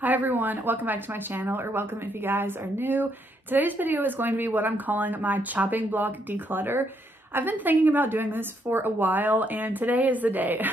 Hi everyone, welcome back to my channel, or welcome if you guys are new. Today's video is going to be what I'm calling my chopping block declutter. I've been thinking about doing this for a while and today is the day.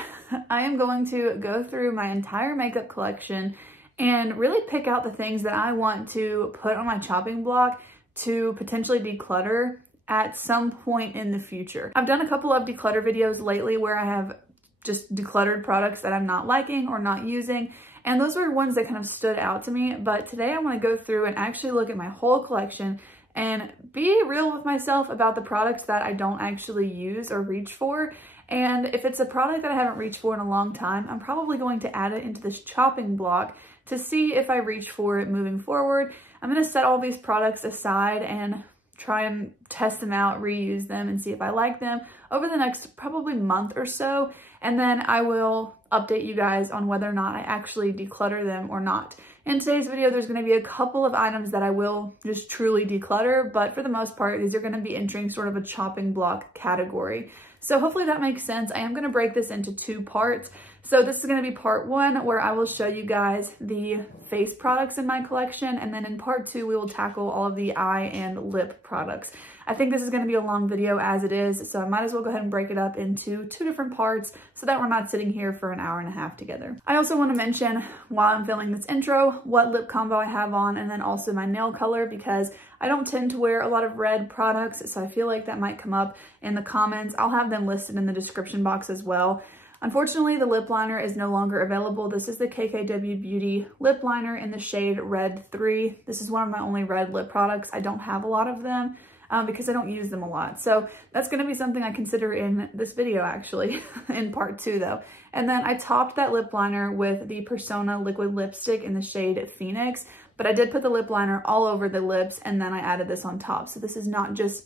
I am going to go through my entire makeup collection and really pick out the things that I want to put on my chopping block to potentially declutter at some point in the future. I've done a couple of declutter videos lately where I have just decluttered products that I'm not liking or not using. And those were ones that kind of stood out to me. But today I want to go through and actually look at my whole collection and be real with myself about the products that I don't actually use or reach for. And if it's a product that I haven't reached for in a long time, I'm probably going to add it into this chopping block to see if I reach for it moving forward. I'm going to set all these products aside and try and test them out, reuse them, and see if I like them over the next probably month or so. And then I will update you guys on whether or not I actually declutter them or not. In today's video, there's going to be a couple of items that I will just truly declutter, but for the most part, these are going to be entering sort of a chopping block category. So hopefully that makes sense. I am going to break this into two parts. So this is going to be part one, where I will show you guys the face products in my collection. And then in part two, we will tackle all of the eye and lip products. I think this is going to be a long video as it is, so I might as well go ahead and break it up into two different parts so that we're not sitting here for an hour and a half together. I also want to mention, while I'm filming this intro, what lip combo I have on, and then also my nail color, because I don't tend to wear a lot of red products, so I feel like that might come up in the comments. I'll have them listed in the description box as well. Unfortunately, the lip liner is no longer available. This is the KKW Beauty lip liner in the shade Red 3. This is one of my only red lip products. I don't have a lot of them because I don't use them a lot. So that's going to be something I consider in this video, actually, in part two though. And then I topped that lip liner with the Persona liquid lipstick in the shade Phoenix, but I did put the lip liner all over the lips and then I added this on top. So this is not just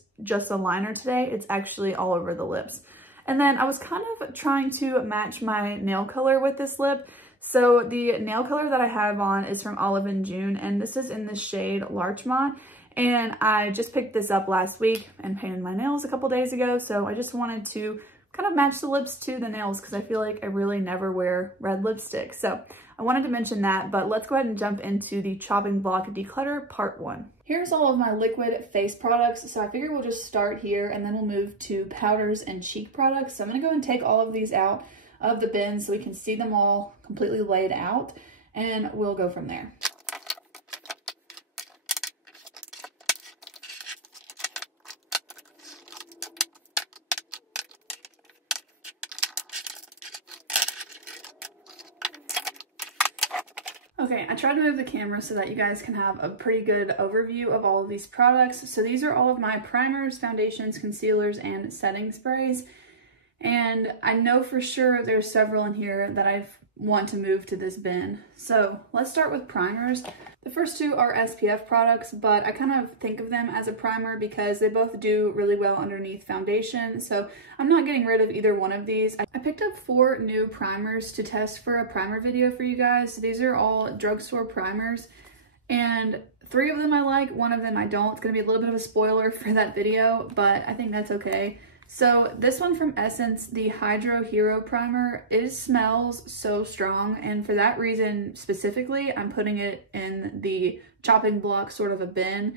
a liner today, it's actually all over the lips. And then I was kind of trying to match my nail color with this lip. So the nail color that I have on is from Olive and June, and this is in the shade Larchmont. And I just picked this up last week and painted my nails a couple days ago. So I just wanted to kind of match the lips to the nails because I feel like I really never wear red lipstick. So I wanted to mention that, but let's go ahead and jump into the chopping block declutter part one. Here's all of my liquid face products. So I figure we'll just start here and then we'll move to powders and cheek products. So I'm gonna go and take all of these out of the bin so we can see them all completely laid out, and we'll go from there. Okay, I tried to move the camera so that you guys can have a pretty good overview of all of these products. So these are all of my primers, foundations, concealers, and setting sprays. And I know for sure there's several in here that I want to move to this bin. So let's start with primers. The first two are SPF products, but I kind of think of them as a primer because they both do really well underneath foundation. So I'm not getting rid of either one of these. I picked up 4 new primers to test for a primer video for you guys. So these are all drugstore primers, and 3 of them I like, 1 of them I don't. It's gonna be a little bit of a spoiler for that video, but I think that's okay. So this one from Essence, the Hydro Hero Primer, it smells so strong, and for that reason specifically, I'm putting it in the chopping block sort of a bin.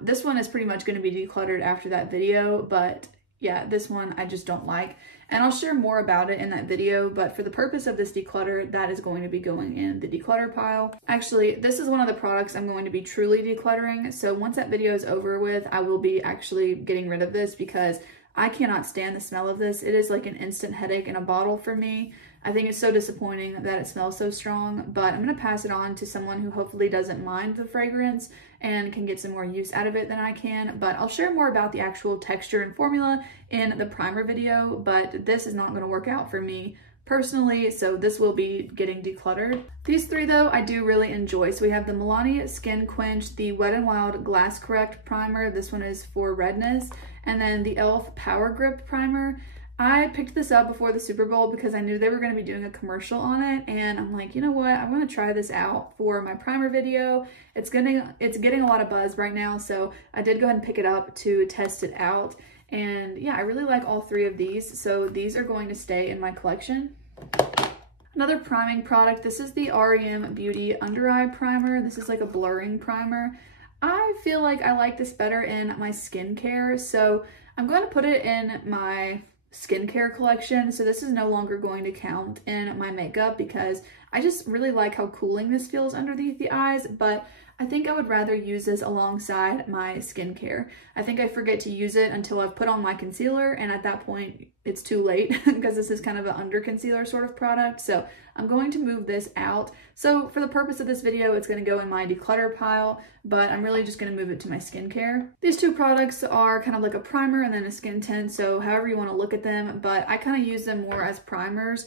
This one is pretty much going to be decluttered after that video, but yeah, this one I just don't like. And I'll share more about it in that video, but for the purpose of this declutter, that is going to be going in the declutter pile. Actually, this is one of the products I'm going to be truly decluttering, so once that video is over with, I will be actually getting rid of this because I cannot stand the smell of this. It is like an instant headache in a bottle for me. I think it's so disappointing that it smells so strong, but I'm gonna pass it on to someone who hopefully doesn't mind the fragrance and can get some more use out of it than I can. But I'll share more about the actual texture and formula in the primer video, but this is not gonna work out for me personally, so this will be getting decluttered. These 3 though, I do really enjoy. So we have the Milani Skin Quench, the Wet n Wild Glass Correct Primer. This one is for redness. And then the e.l.f. Power Grip Primer. I picked this up before the Super Bowl because I knew they were going to be doing a commercial on it, and I'm like, you know what, I'm going to try this out for my primer video. It's getting a lot of buzz right now, so I did go ahead and pick it up to test it out. And yeah, I really like all 3 of these, so these are going to stay in my collection. Another priming product, this is the KKW Beauty Under Eye Primer. This is like a blurring primer. I feel like I like this better in my skincare, so I'm going to put it in my skincare collection. So this is no longer going to count in my makeup because I just really like how cooling this feels underneath the eyes, but I think I would rather use this alongside my skincare. I think I forget to use it until I've put on my concealer, and at that point it's too late because this is kind of an under concealer sort of product. So I'm going to move this out. So for the purpose of this video, it's going to go in my declutter pile, but I'm really just going to move it to my skincare. These two products are kind of like a primer and then a skin tint, so however you want to look at them, but I kind of use them more as primers.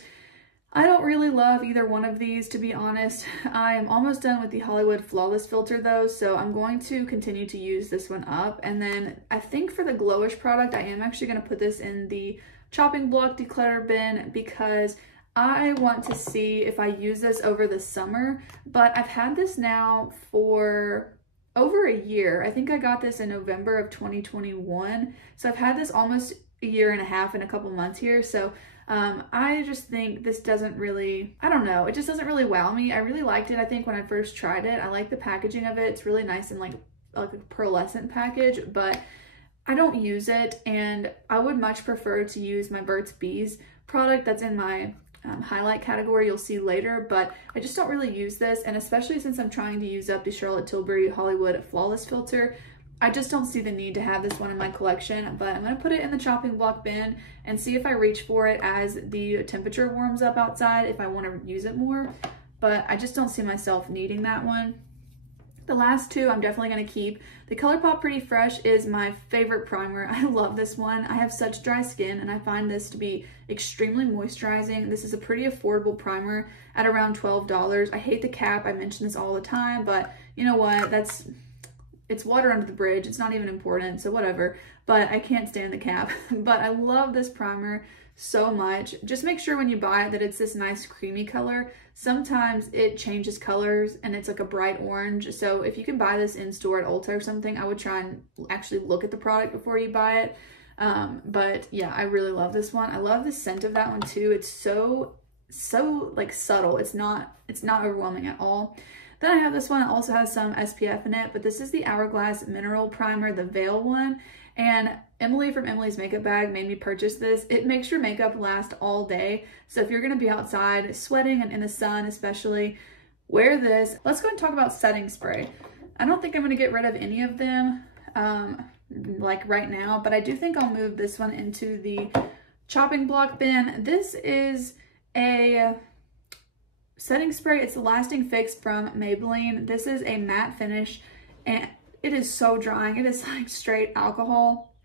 I don't really love either one of these, to be honest. I am almost done with the Hollywood Flawless filter though, so I'm going to continue to use this one up. And then I think for the Glowish product, I am actually going to put this in the chopping block declutter bin because I want to see if I use this over the summer. But I've had this now for over a year. I think I got this in November of 2021. So I've had this almost a year and a half and a couple months here. So I just think this doesn't really, I don't know, it just doesn't really wow me. I really liked it, I think, when I first tried it. I like the packaging of it. It's really nice and like a pearlescent package, but I don't use it, and I would much prefer to use my Burt's Bees product that's in my highlight category you'll see later, but I just don't really use this, and especially since I'm trying to use up the Charlotte Tilbury Hollywood Flawless filter, I just don't see the need to have this one in my collection. But I'm going to put it in the chopping block bin and see if I reach for it as the temperature warms up outside, if I want to use it more, but I just don't see myself needing that one. The last two I'm definitely going to keep. The ColourPop Pretty Fresh is my favorite primer. I love this one. I have such dry skin and I find this to be extremely moisturizing. This is a pretty affordable primer at around $12. I hate the cap. I mention this all the time, but you know what? It's water under the bridge. It's not even important, so whatever. But I can't stand the cap. But I love this primer so much. Just make sure when you buy it that it's this nice creamy color. Sometimes it changes colors and it's like a bright orange. So if you can buy this in store at Ulta or something, I would try and actually look at the product before you buy it. But yeah, I really love this one. I love the scent of that one too. It's so like subtle. It's not overwhelming at all. Then I have this one that also has some SPF in it, but this is the Hourglass Mineral Primer, the Veil one. And Emily from Emily's Makeup Bag made me purchase this. It makes your makeup last all day. So if you're gonna be outside sweating and in the sun especially, wear this. Let's go and talk about setting spray. I don't think I'm gonna get rid of any of them like right now, but I do think I'll move this one into the chopping block bin. This is a setting spray. It's the Lasting Fix from Maybelline. This is a matte finish and it is so drying. It is like straight alcohol.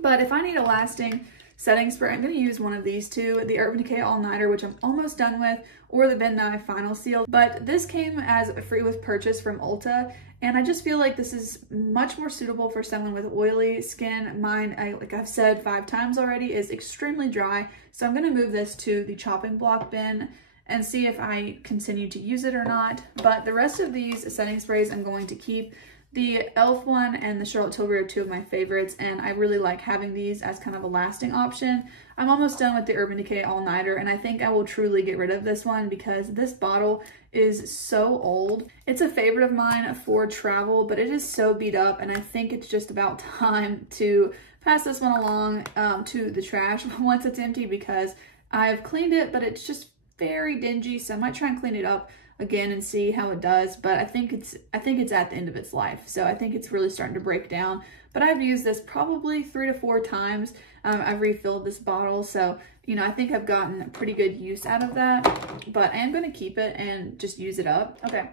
But if I need a lasting setting spray, I'm going to use one of these two, the Urban Decay All Nighter, which I'm almost done with, or the Ben Nye Final Seal. But this came as a free with purchase from Ulta, and I just feel like this is much more suitable for someone with oily skin. Mine, like I've said 5 times already, is extremely dry. So I'm going to move this to the chopping block bin and see if I continue to use it or not. But the rest of these setting sprays I'm going to keep. The e.l.f. one and the Charlotte Tilbury are two of my favorites, and I really like having these as kind of a lasting option. I'm almost done with the Urban Decay All Nighter, and I think I will truly get rid of this one because this bottle is so old. It's a favorite of mine for travel, but it is so beat up, and I think it's just about time to pass this one along to the trash once it's empty, because I've cleaned it, but it's just very dingy, so I might try and clean it up again and see how it does. But I think it's at the end of its life, so I think it's really starting to break down. But I've used this probably 3 to 4 times. I've refilled this bottle, so you know, I think I've gotten pretty good use out of that, but I am going to keep it and just use it up. Okay,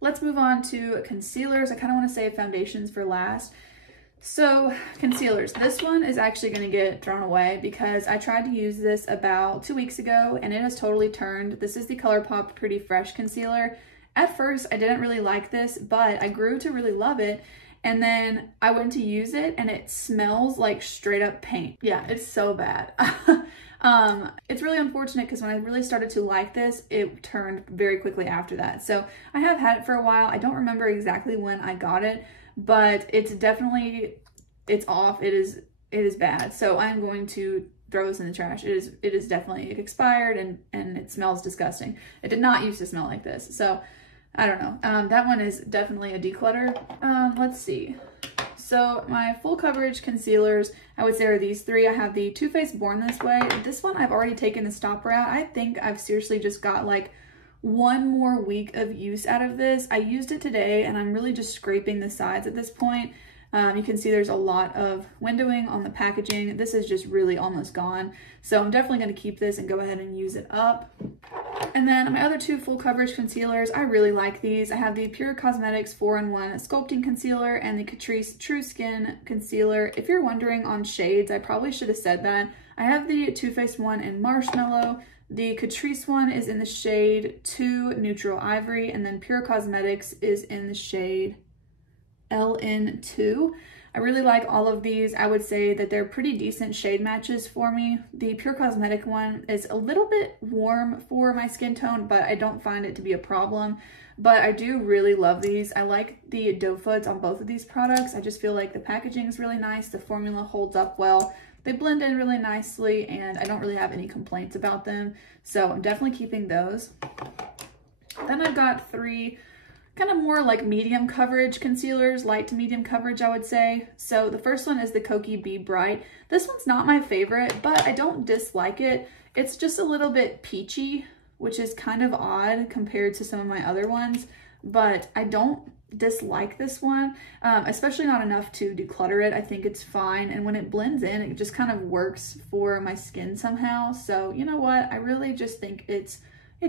let's move on to concealers. I kind of want to save foundations for last. So concealers, this one is actually going to get thrown away because I tried to use this about 2 weeks ago and it has totally turned. This is the ColourPop Pretty Fresh concealer. At first I didn't really like this, but I grew to really love it, and then I went to use it and it smells like straight up paint. Yeah, it's so bad. It's really unfortunate because when I really started to like this, it turned very quickly after that. So I have had it for a while. I don't remember exactly when I got it, but it's definitely, it's off. It is bad. So I'm going to throw this in the trash. It is definitely expired and it smells disgusting. It did not used to smell like this. So I don't know. That one is definitely a declutter. Let's see. So my full coverage concealers, I would say are these three. I have the Too Faced Born This Way. This one I've already taken the stopper out. I think I've seriously just got like one more week of use out of this. I used it today and I'm really just scraping the sides at this point. You can see there's a lot of windowing on the packaging. This is just really almost gone. So I'm definitely going to keep this and go ahead and use it up. And then my other two full coverage concealers, I really like these. I have the Pure Cosmetics 4-in-1 Sculpting Concealer and the Catrice True Skin Concealer. If you're wondering on shades, I probably should have said that. I have the Too Faced one in Marshmallow. The Catrice one is in the shade 2 Neutral Ivory, and then Pure Cosmetics is in the shade LN2. I really like all of these. I would say that they're pretty decent shade matches for me. The Pure Cosmetic one is a little bit warm for my skin tone, but I don't find it to be a problem. But I do really love these. I like the doe foods on both of these products. I just feel like the packaging is really nice. The formula holds up well. They blend in really nicely and I don't really have any complaints about them. So I'm definitely keeping those. Then I've got three kind of more like medium coverage concealers, light to medium coverage, I would say. So the first one is the Kokie Be Bright. This one's not my favorite, but I don't dislike it. It's just a little bit peachy, which is kind of odd compared to some of my other ones, but I don't dislike this one, especially not enough to declutter it. I think it's fine, and when it blends in, it just kind of works for my skin somehow. So you know what, I really just think it's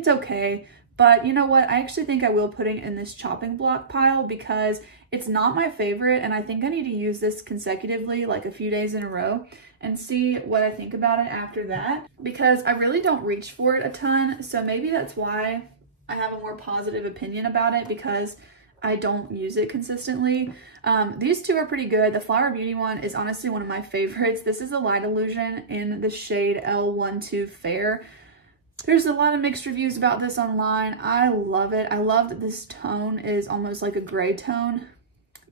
okay. But you know what, I actually think I will put it in this chopping block pile because it's not my favorite, and I think I need to use this consecutively, like a few days in a row, and see what I think about it after that, because I really don't reach for it a ton. So maybe that's why I have a more positive opinion about it, because I don't use it consistently. These two are pretty good. The Flower Beauty one is honestly one of my favorites. This is a Light Illusion in the shade L12 Fair. There's a lot of mixed reviews about this online. I love it. I love that this tone is almost like a gray tone.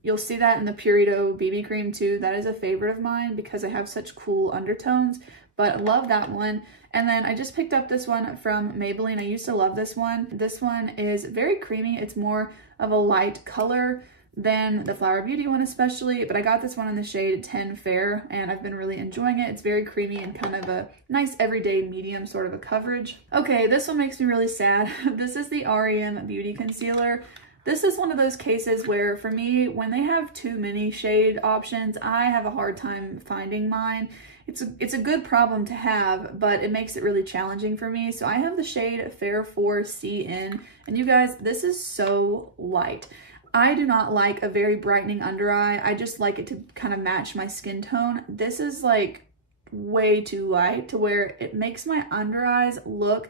You'll see that in the Purito BB cream too. That is a favorite of mine because I have such cool undertones, but I love that one. And then I just picked up this one from Maybelline. I used to love this one. This one is very creamy. It's more of a light color than the Flower Beauty one especially, but I got this one in the shade 10 Fair and I've been really enjoying it. It's very creamy and kind of a nice everyday medium sort of a coverage. Okay, this one makes me really sad. This is the REM Beauty Concealer. This is one of those cases where for me, when they have too many shade options, I have a hard time finding mine. It's a good problem to have, but it makes it really challenging for me. So I have the shade Fair 4 CN, and you guys, this is so light. I do not like a very brightening under eye. I just like it to kind of match my skin tone. This is like way too light to where it makes my under eyes look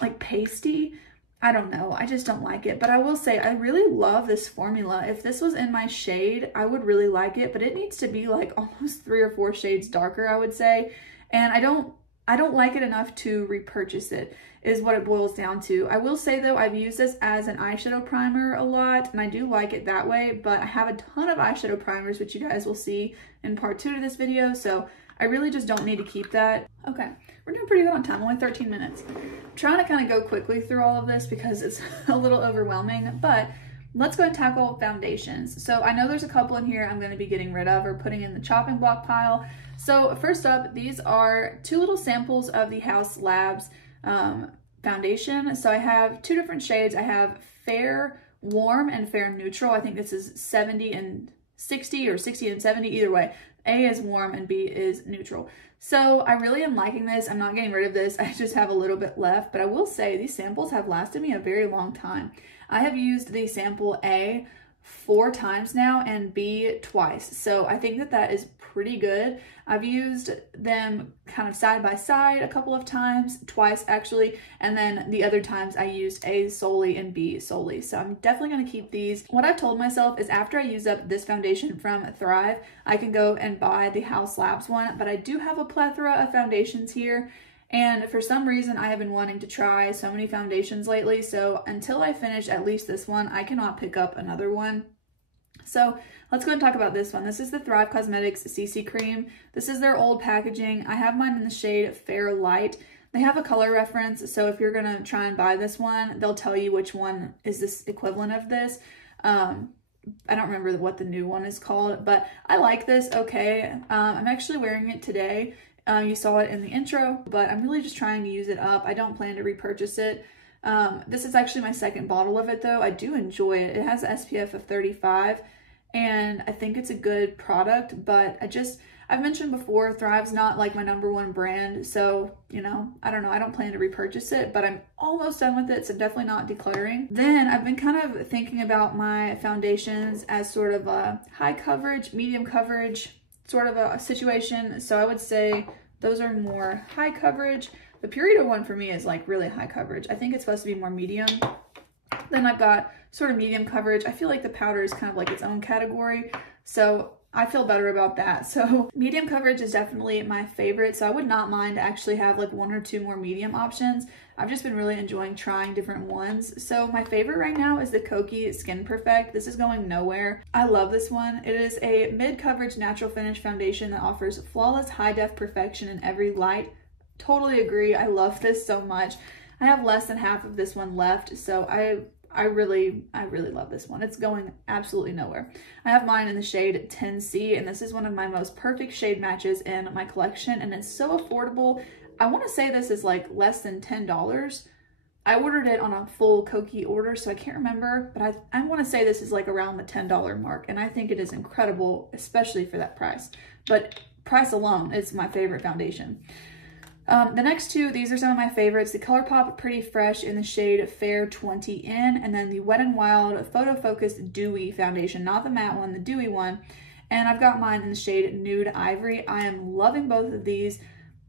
like pasty. I don't know, I just don't like it. But I will say I really love this formula. If this was in my shade, I would really like it, but it needs to be like almost 3 or 4 shades darker, I would say. And I don't like it enough to repurchase it, is what it boils down to. I will say though, I've used this as an eyeshadow primer a lot, and I do like it that way, but I have a ton of eyeshadow primers, which you guys will see in part 2 of this video, so I really just don't need to keep that. Okay, we're doing pretty good on time, only 13 minutes. I'm trying to kind of go quickly through all of this because it's a little overwhelming, but let's go and tackle foundations. So I know there's a couple in here I'm going to be getting rid of or putting in the chopping block pile. So first up, these are 2 little samples of the Haus Labs foundation. So I have 2 different shades. I have Fair Warm and Fair Neutral. I think this is 70 and 60 or 60 and 70, either way. A is warm and B is neutral. So I really am liking this. I'm not getting rid of this. I just have a little bit left, but I will say these samples have lasted me a very long time. I have used the sample A 4 times now and B twice. So I think that that is pretty good. I've used them kind of side by side a couple of times, twice actually, and then the other times I used A solely and B solely. So I'm definitely going to keep these. What I've told myself is after I use up this foundation from Thrive, I can go and buy the Haus Labs one, but I do have a plethora of foundations here. And for some reason, I have been wanting to try so many foundations lately. So until I finish at least this one, I cannot pick up another one. So let's go and talk about this one. This is the Thrive Cosmetics CC Cream. This is their old packaging. I have mine in the shade Fair Light. They have a color reference, so if you're gonna try and buy this one, they'll tell you which one is this equivalent of this. I don't remember what the new one is called, but I like this okay. I'm actually wearing it today. You saw it in the intro, but I'm really just trying to use it up. I don't plan to repurchase it. This is actually my second bottle of it though. I do enjoy it. It has an SPF of 35 and I think it's a good product, but I've mentioned before, Thrive's not like my #1 brand. So, you know, I don't know. I don't plan to repurchase it, but I'm almost done with it. So definitely not decluttering. Then I've been kind of thinking about my foundations as sort of a high coverage, medium coverage sort of a situation. So I would say those are more high coverage. The Purito one for me is like really high coverage. I think it's supposed to be more medium. Then I've got sort of medium coverage. I feel like the powder is kind of like its own category. So I feel better about that. So medium coverage is definitely my favorite. So I would not mind to actually have like 1 or 2 more medium options. I've just been really enjoying trying different ones. So my favorite right now is the Kokie Skin Perfect. This is going nowhere. I love this one. It is a mid-coverage natural finish foundation that offers flawless high-def perfection in every light. Totally agree. I love this so much. I have less than half of this one left. So I really love this one. It's going absolutely nowhere. I have mine in the shade 10C, and this is one of my most perfect shade matches in my collection, and it's so affordable. I want to say this is like less than $10. I ordered it on a full Kokie order, so I can't remember, but I want to say this is like around the $10 mark, and I think it is incredible, especially for that price. But price alone, it's my favorite foundation. The next two, these are some of my favorites. The ColourPop Pretty Fresh in the shade Fair 20N, and then the Wet n Wild Photo Focus Dewy foundation, not the matte one, the dewy one. And I've got mine in the shade Nude Ivory. I am loving both of these.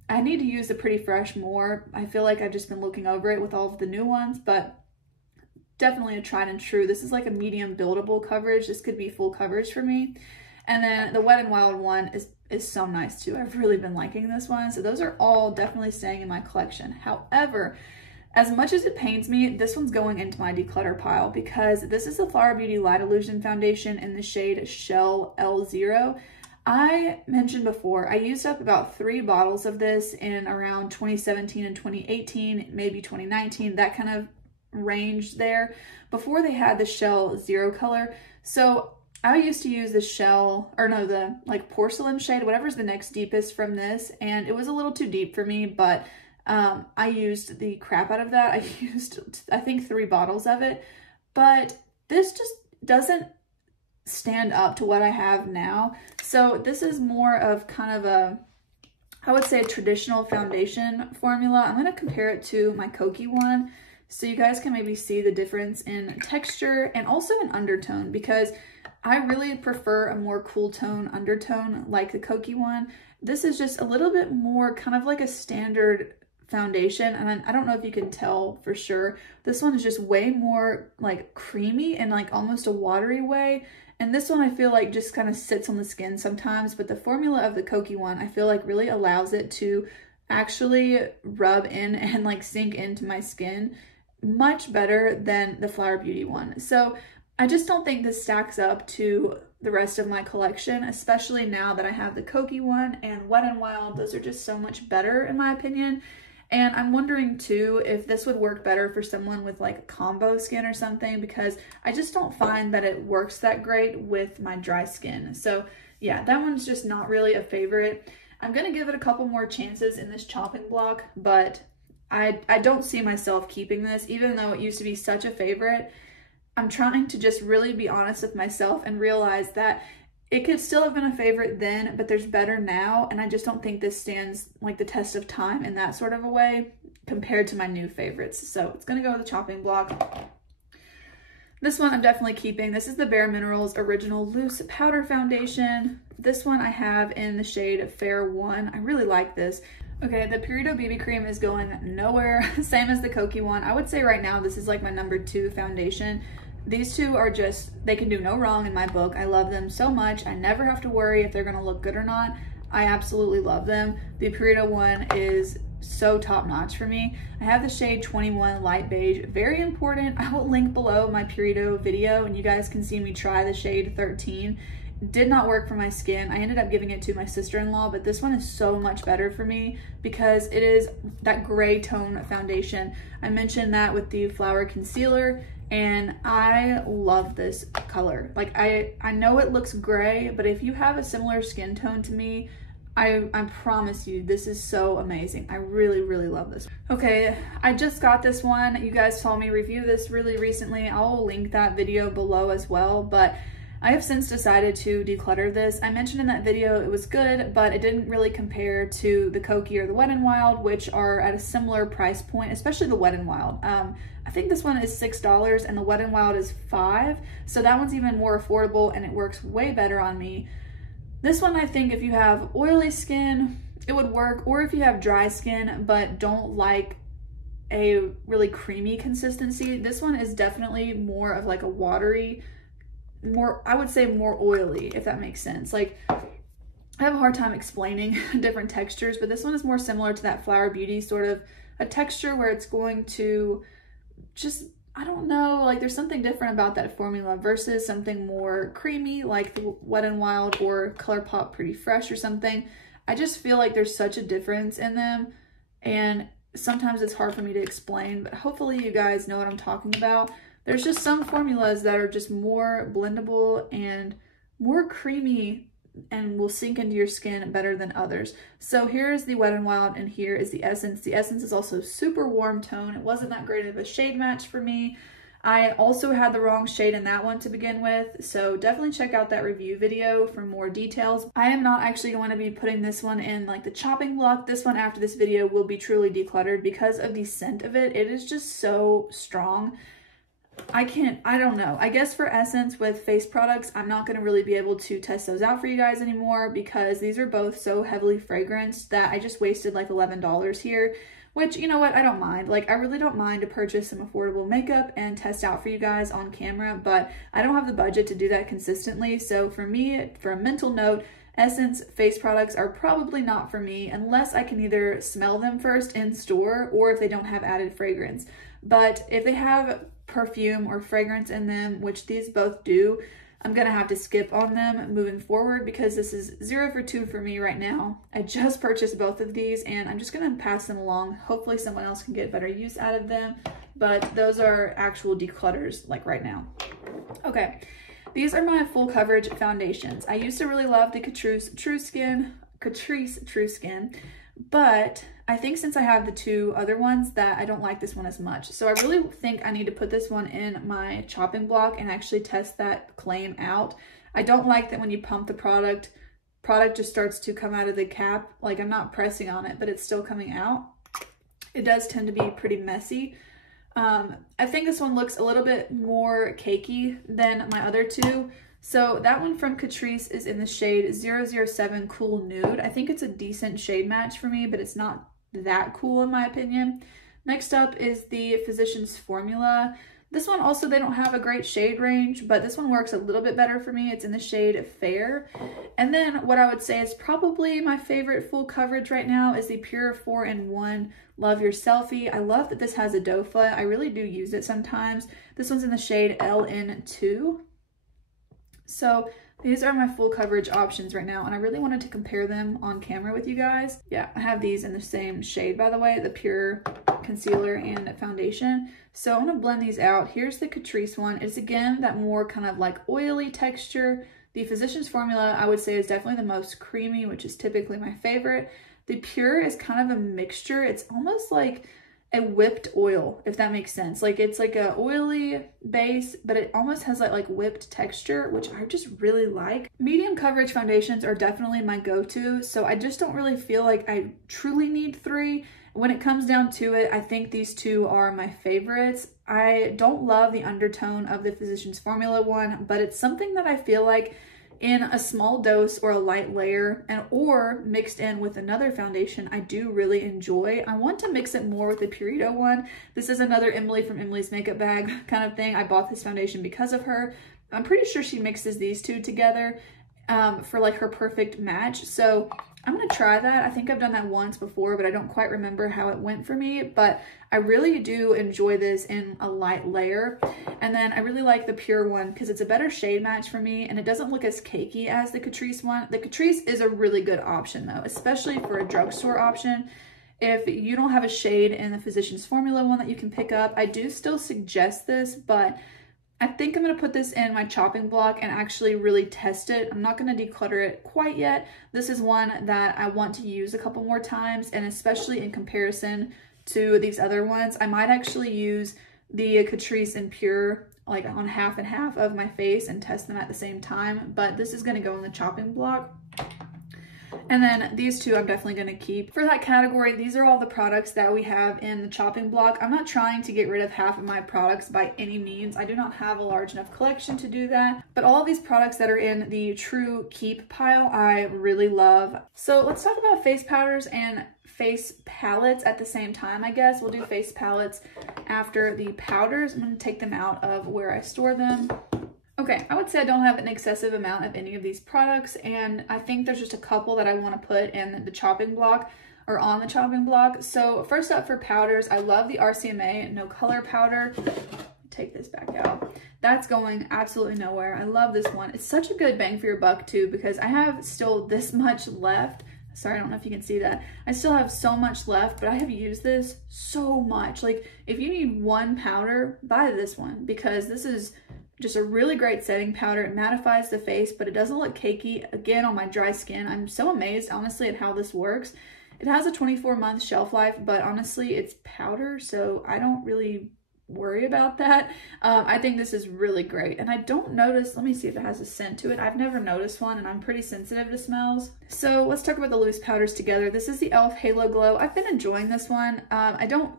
I need to use the Pretty Fresh more. I feel like I've just been looking over it with all of the new ones, but definitely a tried and true. This is like a medium buildable coverage. This could be full coverage for me. And then the Wet n Wild one is so nice too. I've really been liking this one. So those are all definitely staying in my collection. However, as much as it pains me, this one's going into my declutter pile because this is the Flower Beauty Light Illusion foundation in the shade Shell L0. I mentioned before, I used up about 3 bottles of this in around 2017 and 2018, maybe 2019, that kind of range there, before they had the Shell Zero color. So I used to use the Shell, or no, the like porcelain shade, whatever's the next deepest from this, and it was a little too deep for me, but I used the crap out of that. I used, I think, 3 bottles of it, but this just doesn't stand up to what I have now. So this is more of kind of a, I would say, a traditional foundation formula. I'm going to compare it to my Kokie one so you guys can maybe see the difference in texture and also in undertone, because I really prefer a more cool tone undertone like the Kokie one. This is just a little bit more kind of like a standard foundation, and I don't know if you can tell for sure. This one is just way more like creamy and like almost a watery way, and this one I feel like just kind of sits on the skin sometimes, but the formula of the Kokie one I feel like really allows it to actually rub in and like sink into my skin much better than the Flower Beauty one. So I just don't think this stacks up to the rest of my collection, especially now that I have the Kokie one and Wet n Wild. Those are just so much better in my opinion. And I'm wondering too if this would work better for someone with like combo skin or something, because I just don't find that it works that great with my dry skin. So yeah, that one's just not really a favorite. I'm gonna give it a couple more chances in this chopping block, but I don't see myself keeping this, even though it used to be such a favorite. I'm trying to just really be honest with myself and realize that it could still have been a favorite then, but there's better now, and I just don't think this stands like the test of time in that sort of a way compared to my new favorites. So it's gonna go with the chopping block. This one I'm definitely keeping. This is the Bare Minerals Original Loose Powder Foundation. This one I have in the shade Fair 1. I really like this. Okay, the Purito BB Cream is going nowhere, same as the Kokie one. I would say right now this is like my #2 foundation. These two are just, they can do no wrong in my book. I love them so much. I never have to worry if they're gonna look good or not. I absolutely love them. The Purito one is so top notch for me. I have the shade 21 Light Beige, very important. I will link below my Purito video and you guys can see me try the shade 13. Did not work for my skin. I ended up giving it to my sister-in-law, but this one is so much better for me because it is that gray tone foundation. I mentioned that with the Flower Concealer, and I love this color. Like I know it looks gray, but if you have a similar skin tone to me, I promise you this is so amazing. I really, really love this. Okay, I just got this one. You guys saw me review this really recently. I'll link that video below as well, but I have since decided to declutter this. I mentioned in that video it was good, but it didn't really compare to the Kokie or the Wet n Wild, which are at a similar price point, especially the Wet n Wild. I think this one is $6 and the Wet n Wild is $5, so that one's even more affordable and it works way better on me. This one, I think if you have oily skin, it would work, or if you have dry skin but don't like a really creamy consistency, this one is definitely more of like a watery, I would say more oily, if that makes sense. Like, I have a hard time explaining different textures, but this one is more similar to that Flower Beauty sort of a texture where it's going to just, I don't know, like there's something different about that formula versus something more creamy like the Wet n Wild or ColourPop Pretty Fresh or something. I just feel like there's such a difference in them, and sometimes it's hard for me to explain, but hopefully you guys know what I'm talking about. There's just some formulas that are just more blendable and more creamy and will sink into your skin better than others. So here is the Wet n Wild and here is the Essence. The Essence is also super warm tone. It wasn't that great of a shade match for me. I also had the wrong shade in that one to begin with, so definitely check out that review video for more details. I am not actually going to be putting this one in like the chopping block. This one after this video will be truly decluttered because of the scent of it. It is just so strong. I don't know. I guess for Essence with face products, I'm not going to really be able to test those out for you guys anymore because these are both so heavily fragranced that I just wasted like $11 here, which, you know what, I don't mind. Like, I really don't mind to purchase some affordable makeup and test out for you guys on camera, but I don't have the budget to do that consistently. So for me, for a mental note, Essence face products are probably not for me unless I can either smell them first in store or if they don't have added fragrance. But if they have perfume or fragrance in them, which these both do, I'm gonna have to skip on them moving forward because this is 0 for 2 for me right now. I just purchased both of these and I'm just gonna pass them along. Hopefully someone else can get better use out of them, but those are actual declutters like right now. Okay, these are my full coverage foundations. I used to really love the Catrice True Skin, but I think since I have the two other ones that I don't like this one as much. So I really think I need to put this one in my chopping block and actually test that claim out. I don't like that when you pump the product just starts to come out of the cap. Like, I'm not pressing on it, but it's still coming out. It does tend to be pretty messy. I think this one looks a little bit more cakey than my other two. So that one from Catrice is in the shade 007 Cool Nude. I think it's a decent shade match for me, but it's not that cool in my opinion. Next up is the Physicians Formula. This one also, they don't have a great shade range, but this one works a little bit better for me. It's in the shade Fair. And then what I would say is probably my favorite full coverage right now is the Pure 4-in-1 Love Your Selfie. I love that this has a doe foot. I really do use it sometimes. This one's in the shade LN2. So these are my full coverage options right now, and I really wanted to compare them on camera with you guys. Yeah, I have these in the same shade, by the way, the Pure Concealer and Foundation. So I'm gonna blend these out. Here's the Catrice one. It's again that more kind of like oily texture. The Physicians Formula, I would say, is definitely the most creamy, which is typically my favorite. The Pure is kind of a mixture. It's almost like a whipped oil, if that makes sense. Like, it's like a oily base, but it almost has that like whipped texture, which I just really like. Medium coverage foundations are definitely my go-to, so I just don't really feel like I truly need 3. When it comes down to it, I think these two are my favorites. I don't love the undertone of the Physicians Formula one, but it's something that I feel like in a small dose or a light layer or mixed in with another foundation, I do really enjoy. I want to mix it more with the Purito one. This is another Emily from Emily's Makeup Bag kind of thing. I bought this foundation because of her. I'm pretty sure she mixes these two together. for like her perfect match. So I'm gonna try that. I think I've done that once before, but I don't quite remember how it went for me, but I really do enjoy this in a light layer. And then I really like the Pure one because it's a better shade match for me and it doesn't look as cakey as the Catrice one. The Catrice is a really good option though, especially for a drugstore option. If you don't have a shade in the Physicians Formula one that you can pick up, I do still suggest this, but I think I'm going to put this in my chopping block and actually really test it. I'm not going to declutter it quite yet. This is one that I want to use a couple more times, and especially in comparison to these other ones, I might actually use the Catrice and Pure like on half and half of my face and test them at the same time, but this is going to go in the chopping block. And then these two I'm definitely going to keep. For that category, these are all the products that we have in the chopping block. I'm not trying to get rid of half of my products by any means. I do not have a large enough collection to do that. But all of these products that are in the true keep pile, I really love. So let's talk about face powders and face palettes at the same time, I guess. We'll do face palettes after the powders. I'm going to take them out of where I store them. Okay, I would say I don't have an excessive amount of any of these products, and I think there's just a couple that I want to put in the chopping block or on the chopping block. So first up for powders, I love the RCMA No Color powder. Take this back out. That's going absolutely nowhere. I love this one. It's such a good bang for your buck too, because I have still this much left. Sorry, I don't know if you can see that. I still have so much left, but I have used this so much. Like if you need one powder, buy this one, because this is just a really great setting powder. It mattifies the face, but it doesn't look cakey. Again, on my dry skin, I'm so amazed, honestly, at how this works. It has a 24-month shelf life, but honestly, it's powder, so I don't really worry about that. I think this is really great. And I don't notice, let me see if it has a scent to it. I've never noticed one, and I'm pretty sensitive to smells. So let's talk about the loose powders together. This is the e.l.f. Halo Glow. I've been enjoying this one. I don't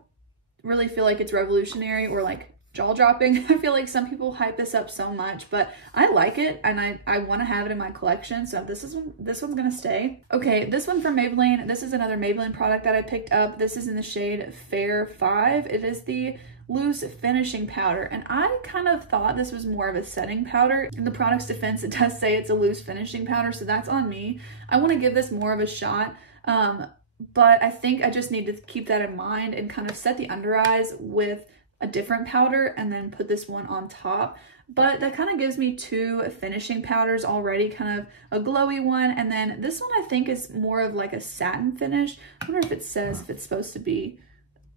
really feel like it's revolutionary or like jaw-dropping. I feel like some people hype this up so much, but I like it and I want to have it in my collection, so this one's gonna stay. Okay, this one from Maybelline. This is another Maybelline product that I picked up. This is in the shade Fair 5. It is the loose finishing powder, and I kind of thought this was more of a setting powder. In the product's defense, it does say it's a loose finishing powder, so that's on me. I want to give this more of a shot, but I think I just need to keep that in mind and kind of set the under eyes with a different powder and then put this one on top. But that kind of gives me two finishing powders already, kind of a glowy one, and then this one I think is more of like a satin finish. I wonder if it says if it's supposed to be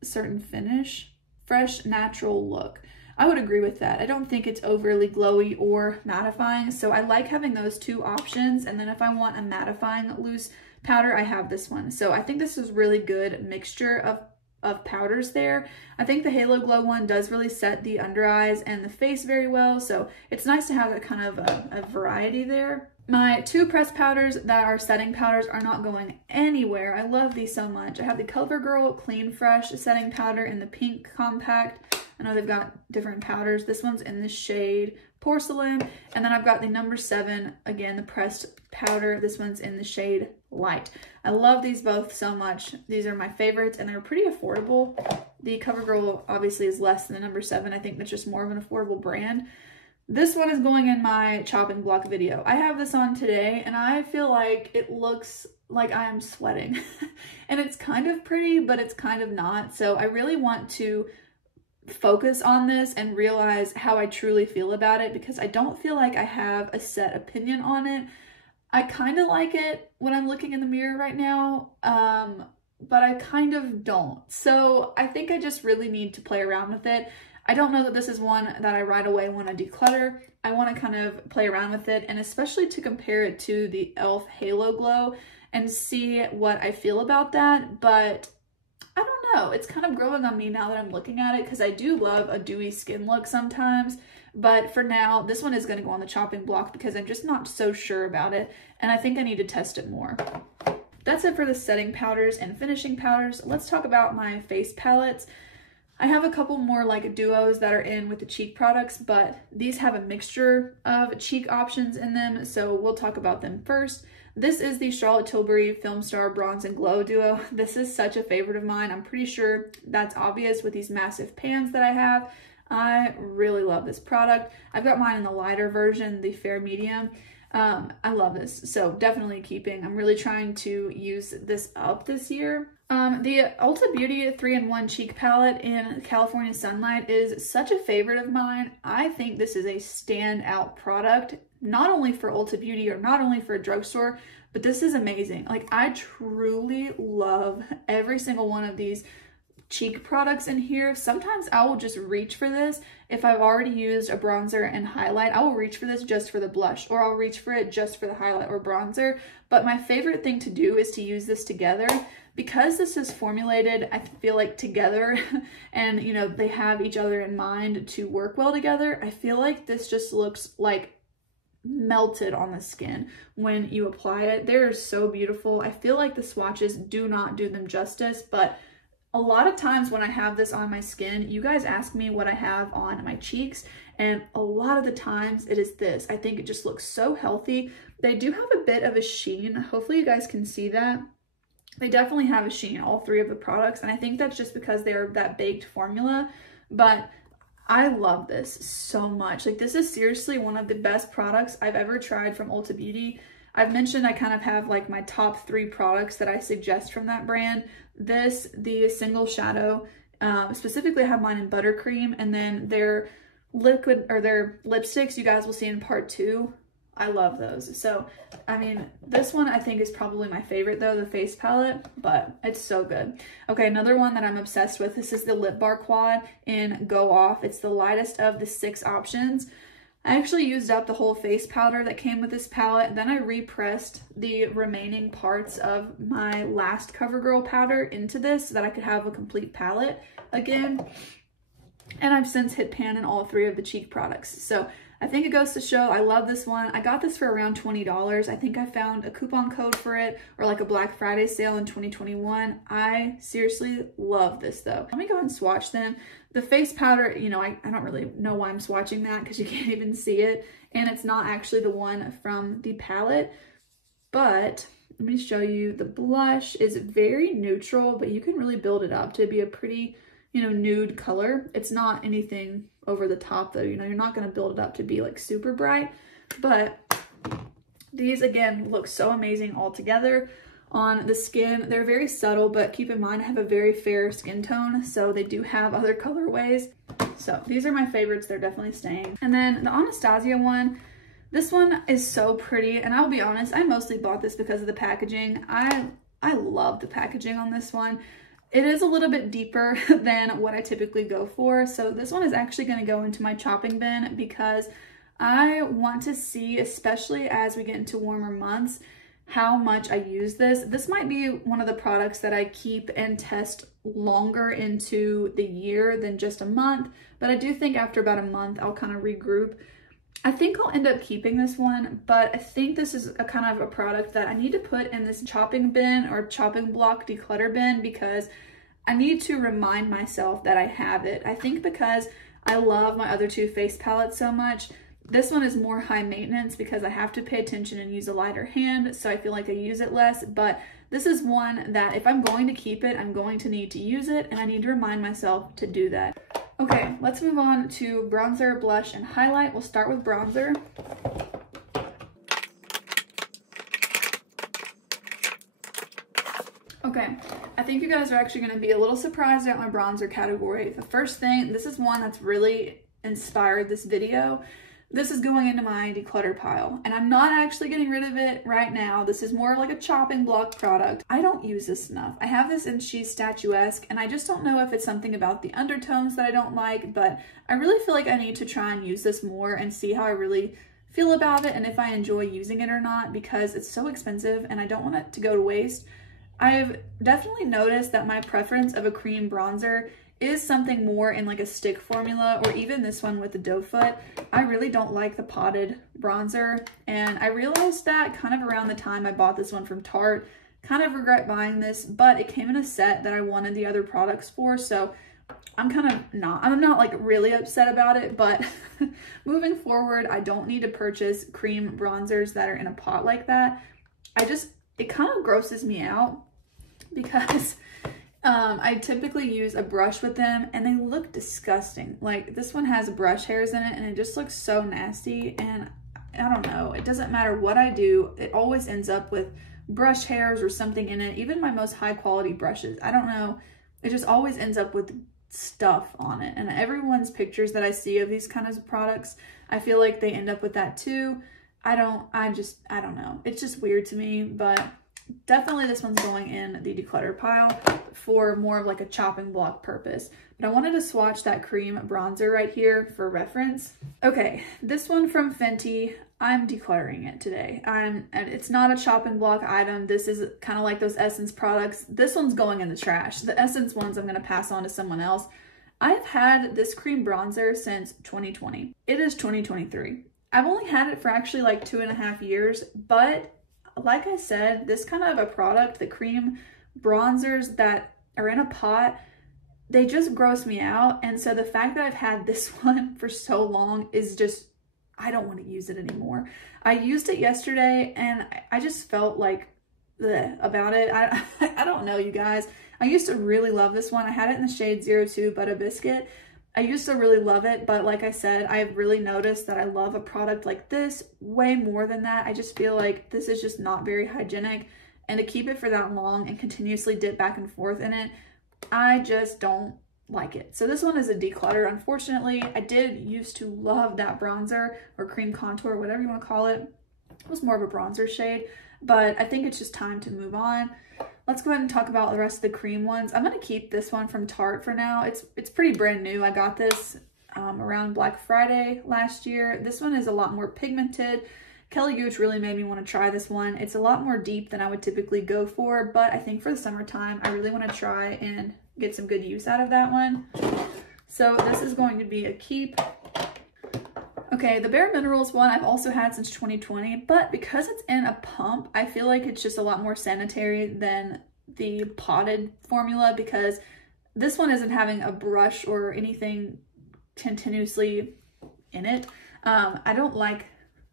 a certain finish. Fresh, natural look. I would agree with that. I don't think it's overly glowy or mattifying, so I like having those two options. And then if I want a mattifying loose powder, I have this one. So I think this is really good mixture of powders there. I think the Halo Glow one does really set the under eyes and the face very well, so it's nice to have that kind of a variety there. My two pressed powders that are setting powders are not going anywhere. I love these so much. I have the CoverGirl Clean Fresh setting powder in the pink compact. I know they've got different powders. This one's in the shade Porcelain, and then I've got the number 7, again, the pressed powder. This one's in the shade Light. I love these both so much. These are my favorites, and they're pretty affordable. The CoverGirl obviously is less than the number 7. I think that's just more of an affordable brand. This one is going in my chopping block video. I have this on today, and I feel like it looks like I am sweating. And it's kind of pretty, but it's kind of not. So I really want to focus on this and realize how I truly feel about it, because I don't feel like I have a set opinion on it. I kind of like it when I'm looking in the mirror right now, but I kind of don't. So I think I just really need to play around with it. I don't know that this is one that I right away want to declutter. I want to kind of play around with it, and especially to compare it to the e.l.f. Halo Glow and see what I feel about that. But I don't know, it's kind of growing on me now that I'm looking at it, because I do love a dewy skin look sometimes. But for now, this one is going to go on the chopping block because I'm just not so sure about it, and I think I need to test it more. That's it for the setting powders and finishing powders. Let's talk about my face palettes. I have a couple more like duos that are in with the cheek products, but these have a mixture of cheek options in them, so we'll talk about them first. This is the Charlotte Tilbury Film Star Bronze and Glow duo. This is such a favorite of mine. I'm pretty sure that's obvious with these massive pans that I have. I really love this product. I've got mine in the lighter version, the fair medium. I love this, so definitely keeping. I'm really trying to use this up this year. The Ulta Beauty 3-in-1 Cheek Palette in California Sunlight is such a favorite of mine. I think this is a standout product, not only for Ulta Beauty or not only for a drugstore, but this is amazing. Like, I truly love every single one of these cheek products in here. Sometimes I will just reach for this. If I've already used a bronzer and highlight, I will reach for this just for the blush, or I'll reach for it just for the highlight or bronzer. But my favorite thing to do is to use this together, because this is formulated, I feel like, together and, you know, they have each other in mind to work well together. I feel like this just looks like melted on the skin when you apply it. They're so beautiful. I feel like the swatches do not do them justice, but a lot of times when I have this on my skin, you guys ask me what I have on my cheeks, and a lot of the times it is this. I think it just looks so healthy. They do have a bit of a sheen. Hopefully you guys can see that. They definitely have a sheen, all three of the products, and I think that's just because they're that baked formula, but I love this so much. Like, this is seriously one of the best products I've ever tried from Ulta Beauty. I've mentioned I kind of have like my top 3 products that I suggest from that brand. This, the single shadow, specifically I have mine in buttercream, and then their liquid, or their lipsticks, you guys will see in part 2. I love those. So, I mean, this one I think is probably my favorite though, the face palette, but it's so good. Okay, another one that I'm obsessed with, this is the Lip Bar Quad in Go Off. It's the lightest of the 6 options. I actually used up the whole face powder that came with this palette. Then I repressed the remaining parts of my last CoverGirl powder into this so that I could have a complete palette again. And I've since hit pan in all 3 of the cheek products. So I think it goes to show I love this one. I got this for around $20. I think I found a coupon code for it, or like a Black Friday sale in 2021. I seriously love this though. Let me go ahead and swatch them. The face powder, you know, I don't really know why I'm swatching that because you can't even see it. And it's not actually the one from the palette. But let me show you. The blush is very neutral, but you can really build it up to be a pretty, you know, nude color. It's not anything over the top though. You know, you're not going to build it up to be like super bright. But these, again, look so amazing all together on the skin. They're very subtle, but keep in mind I have a very fair skin tone, so they do have other colorways. So these are my favorites. They're definitely staying. And then the Anastasia one, this one is so pretty, and I'll be honest, I mostly bought this because of the packaging. I love the packaging on this one. It is a little bit deeper than what I typically go for, so this one is actually going to go into my chopping bin because I want to see, especially as we get into warmer months, how much I use this. This might be one of the products that I keep and test longer into the year than just a month, but I do think after about a month I'll kind of regroup. I think I'll end up keeping this one, but I think this is a kind of a product that I need to put in this chopping bin or chopping block declutter bin because I need to remind myself that I have it. I think because I love my other 2 face palettes so much, this one is more high maintenance because I have to pay attention and use a lighter hand, so I feel like I use it less, but this is one that if I'm going to keep it, I'm going to need to use it, and I need to remind myself to do that. Okay, let's move on to bronzer, blush, and highlight. We'll start with bronzer. Okay, I think you guys are actually going to be a little surprised at my bronzer category. The first thing, this is one that's really inspired this video. This is going into my declutter pile, and I'm not actually getting rid of it right now. This is more like a chopping block product. I don't use this enough. I have this in She's Statuesque, and I just don't know if it's something about the undertones that I don't like, but I really feel like I need to try and use this more and see how I really feel about it and if I enjoy using it or not, because it's so expensive and I don't want it to go to waste. I've definitely noticed that my preference of a cream bronzer is something more in like a stick formula, or even this one with the doe foot. I really don't like the potted bronzer, and I realized that kind of around the time I bought this one from Tarte. Kind of regret buying this, but it came in a set that I wanted the other products for, so I'm not like really upset about it, but moving forward, I don't need to purchase cream bronzers that are in a pot like that. It kind of grosses me out because I typically use a brush with them and they look disgusting. Like this one has brush hairs in it and it just looks so nasty, and I don't know, it doesn't matter what I do, it always ends up with brush hairs or something in it. Even my most high quality brushes, I don't know, it just always ends up with stuff on it. And everyone's pictures that I see of these kinds of products, I feel like they end up with that too. I don't know. It's just weird to me, but definitely this one's going in the declutter pile for more of like a chopping block purpose. But I wanted to swatch that cream bronzer right here for reference. Okay, this one from Fenty, I'm decluttering it today. And it's not a chopping block item. This is kind of like those Essence products. This one's going in the trash. The Essence ones I'm gonna pass on to someone else. I've had this cream bronzer since 2020. It is 2023. I've only had it for actually like 2.5 years, but like I said, this kind of a product, the cream bronzers that are in a pot, they just gross me out. And so the fact that I've had this one for so long is just, I don't want to use it anymore. I used it yesterday and I just felt like bleh about it. I don't know, you guys. I used to really love this one. I had it in the shade 02 Butter Biscuit. I used to really love it, but like I said, I've really noticed that I love a product like this way more than that. I just feel like this is just not very hygienic, and to keep it for that long and continuously dip back and forth in it, I just don't like it. So this one is a declutter, unfortunately. I did used to love that bronzer or cream contour, whatever you want to call it. It was more of a bronzer shade, but I think it's just time to move on. Let's go ahead and talk about the rest of the cream ones. I'm going to keep this one from Tarte for now. It's pretty brand new. I got this around Black Friday last year. This one is a lot more pigmented. Kelly Gooch really made me want to try this one. It's a lot more deep than I would typically go for, but I think for the summertime, I really want to try and get some good use out of that one. So this is going to be a keep. Okay, the Bare Minerals one I've also had since 2020, but because it's in a pump, I feel like it's just a lot more sanitary than the potted formula, because this one isn't having a brush or anything continuously in it. I don't like,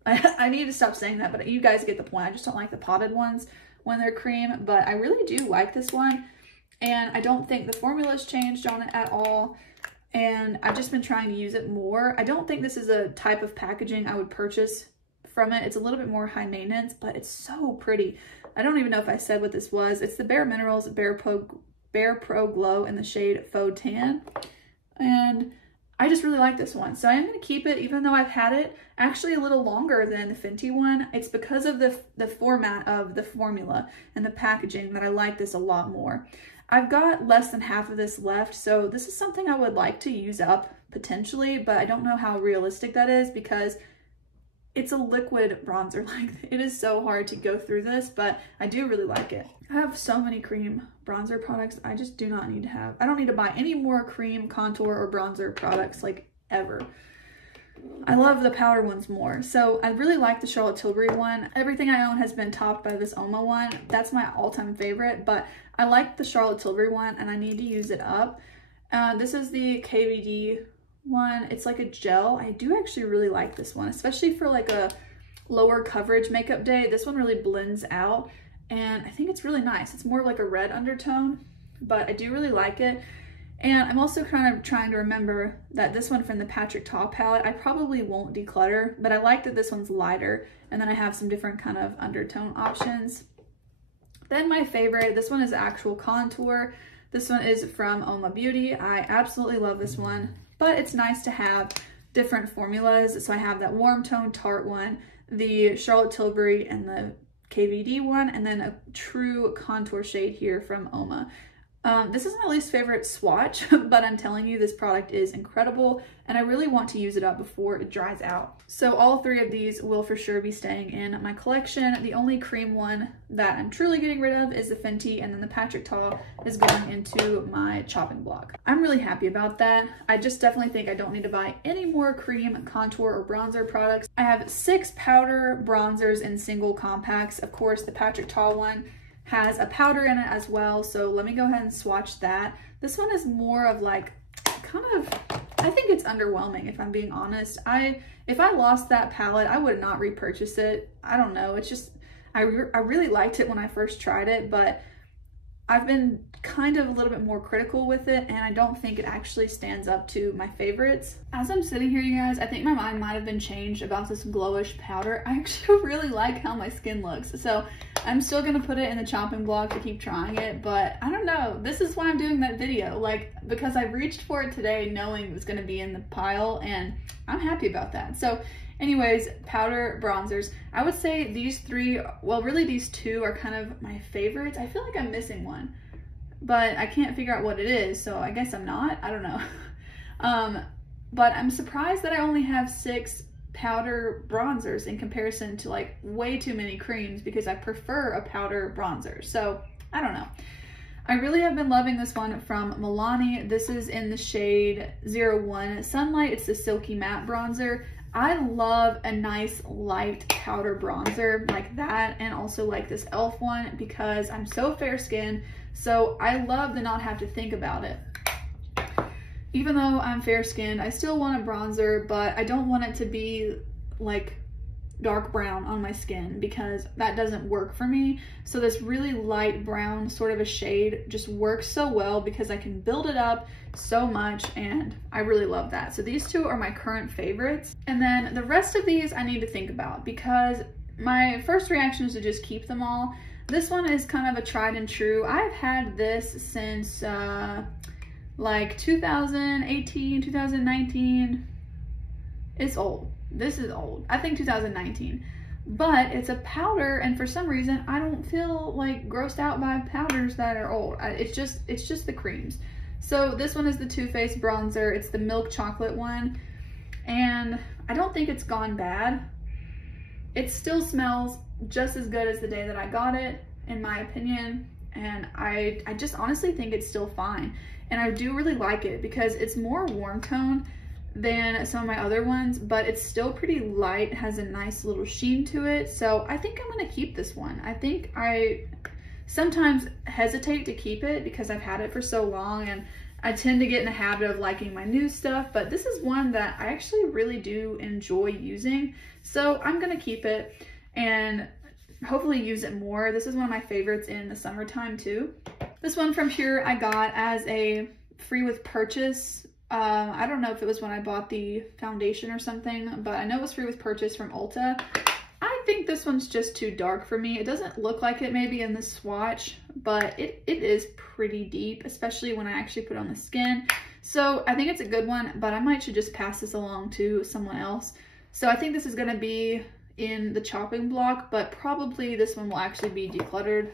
I need to stop saying that, but you guys get the point. I just don't like the potted ones when they're cream, but I really do like this one. And I don't think the formula's changed on it at all. And I've just been trying to use it more. I don't think this is a type of packaging I would purchase from it. It's a little bit more high maintenance, but it's so pretty. I don't even know if I said what this was. It's the Bare Minerals Bare Pro Glow in the shade Faux Tan. And I just really like this one. So I am going to keep it, even though I've had it actually a little longer than the Fenty one. It's because of the format of the formula and the packaging that I like this a lot more. I've got less than half of this left, so this is something I would like to use up potentially, but I don't know how realistic that is because it's a liquid bronzer. Like, it is so hard to go through this, but I do really like it. I have so many cream bronzer products I just do not need to have. I don't need to buy any more cream, contour, or bronzer products, like, ever. I love the powder ones more. So I really like the Charlotte Tilbury one. Everything I own has been topped by this Oma one. That's my all-time favorite, but I like the Charlotte Tilbury one and I need to use it up. This is the KVD one. It's like a gel. I do actually really like this one, especially for like a lower coverage makeup day. This one really blends out and I think it's really nice. It's more like a red undertone, but I do really like it. And I'm also kind of trying to remember that this one from the Patrick Ta palette, I probably won't declutter, but I like that this one's lighter. And then I have some different kind of undertone options. Then my favorite, this one is actual contour. This one is from Oma Beauty. I absolutely love this one, but it's nice to have different formulas. So I have that warm tone Tarte one, the Charlotte Tilbury and the KVD one, and then a true contour shade here from Oma. This is my least favorite swatch, but I'm telling you, this product is incredible and I really want to use it up before it dries out. So all three of these will for sure be staying in my collection. The only cream one that I'm truly getting rid of is the Fenty, and then the Patrick Ta is going into my chopping block. I'm really happy about that. I just definitely think I don't need to buy any more cream, contour, or bronzer products. I have 6 powder bronzers in single compacts. Of course, the Patrick Ta one has a powder in it as well, so let me go ahead and swatch that. This one is more of like, kind of, I think it's underwhelming if I'm being honest. If I lost that palette, I would not repurchase it. I don't know, it's just, I really liked it when I first tried it, but I've been kind of a little bit more critical with it, and I don't think it actually stands up to my favorites. As I'm sitting here, you guys, I think my mind might have been changed about this glowish powder. I actually really like how my skin looks, so I'm still gonna put it in the chopping block to keep trying it, but I don't know. This is why I'm doing that video, like, because I reached for it today knowing it was gonna be in the pile, and I'm happy about that. So anyways, powder bronzers. I would say these three, well, really these two are kind of my favorites. I feel like I'm missing one, but I can't figure out what it is, so I guess I'm not. I don't know. But I'm surprised that I only have 6 powder bronzers in comparison to like way too many creams, because I prefer a powder bronzer. So I don't know. I really have been loving this one from Milani. This is in the shade 01 Sunlight. It's the Silky Matte Bronzer. I love a nice light powder bronzer like that, and also like this e.l.f. one, because I'm so fair skinned, so I love to not have to think about it. Even though I'm fair skinned, I still want a bronzer, but I don't want it to be like dark brown on my skin, because that doesn't work for me. So this really light brown sort of a shade just works so well, because I can build it up so much, and I really love that. So these two are my current favorites, and then the rest of these I need to think about, because my first reaction is to just keep them all. This one is kind of a tried and true. I've had this since like 2018, 2019. It's old. This is old. I think 2019. But it's a powder, and for some reason I don't feel like grossed out by powders that are old. It's just the creams. So this one is the Too Faced bronzer. It's the milk chocolate one, and I don't think it's gone bad. It still smells just as good as the day that I got it, in my opinion, and I just honestly think it's still fine. And I do really like it because it's more warm tone than some of my other ones, but it's still pretty light, has a nice little sheen to it. So I think I'm gonna keep this one. I think I sometimes hesitate to keep it because I've had it for so long, and I tend to get in the habit of liking my new stuff, but this is one that I actually really do enjoy using. So I'm gonna keep it and hopefully use it more. This is one of my favorites in the summertime too. This one from Pure I got as a free with purchase. I don't know if it was when I bought the foundation or something, but I know it was free with purchase from Ulta. I think this one's just too dark for me. It doesn't look like it maybe in the swatch, but it is pretty deep, especially when I actually put it on the skin. So I think it's a good one, but I might should just pass this along to someone else. So I think this is gonna be in the chopping block, but probably this one will actually be decluttered.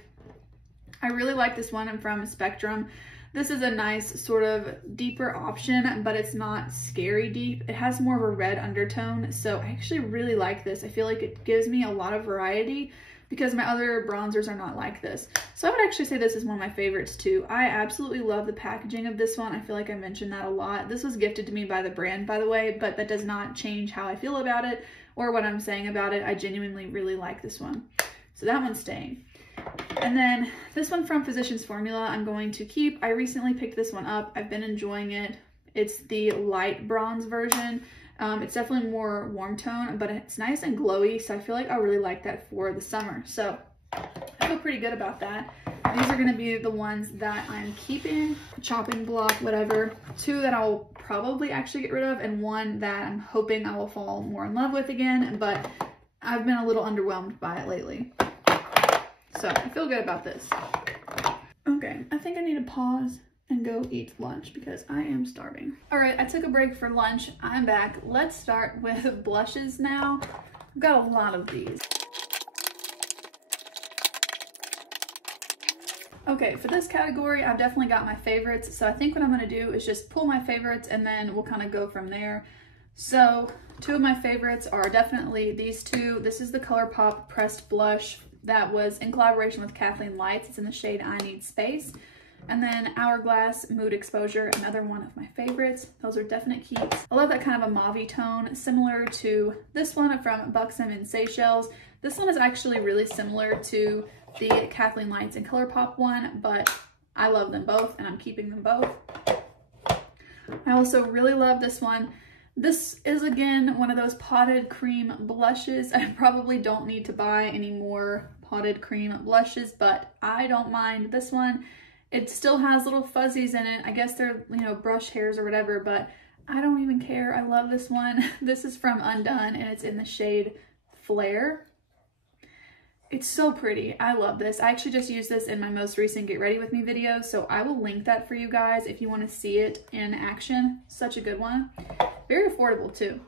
I really like this one from Spectrum. This is a nice sort of deeper option, but it's not scary deep. It has more of a red undertone, so I actually really like this. I feel like it gives me a lot of variety because my other bronzers are not like this. So I would actually say this is one of my favorites too. I absolutely love the packaging of this one. I feel like I mentioned that a lot. This was gifted to me by the brand, by the way, but that does not change how I feel about it or what I'm saying about it. I genuinely really like this one. So that one's staying. And then this one from Physicians Formula I'm going to keep. I recently picked this one up. I've been enjoying it. It's the light bronze version. It's definitely more warm tone, but it's nice and glowy, so I feel like I'll really like that for the summer. So I feel pretty good about that. These are going to be the ones that I'm keeping, chopping block, whatever. 2 that I'll probably actually get rid of, and 1 that I'm hoping I will fall more in love with again, but I've been a little underwhelmed by it lately. So I feel good about this. Okay, I think I need to pause and go eat lunch because I am starving. All right, I took a break for lunch. I'm back. Let's start with blushes now. I've got a lot of these. Okay, for this category, I've definitely got my favorites. So I think what I'm gonna do is just pull my favorites and then we'll kind of go from there. So 2 of my favorites are definitely these 2. This is the ColourPop Pressed Blush that was in collaboration with Kathleen Lights. It's in the shade I Need Space. And then Hourglass Mood Exposure, another one of my favorites. Those are definite keeps. I love that kind of a mauve tone, similar to this one from Buxom in Seychelles. This one is actually really similar to the Kathleen Lights and ColourPop one, but I love them both and I'm keeping them both. I also really love this one. This is, again, one of those potted cream blushes. I probably don't need to buy any more potted cream blushes, but I don't mind this one. It still has little fuzzies in it. I guess they're, you know, brush hairs or whatever, but I don't even care. I love this one. This is from Undone and it's in the shade Flare. It's so pretty. I love this. I actually just used this in my most recent Get Ready With Me video, so I will link that for you guys if you want to see it in action. Such a good one. Very affordable too.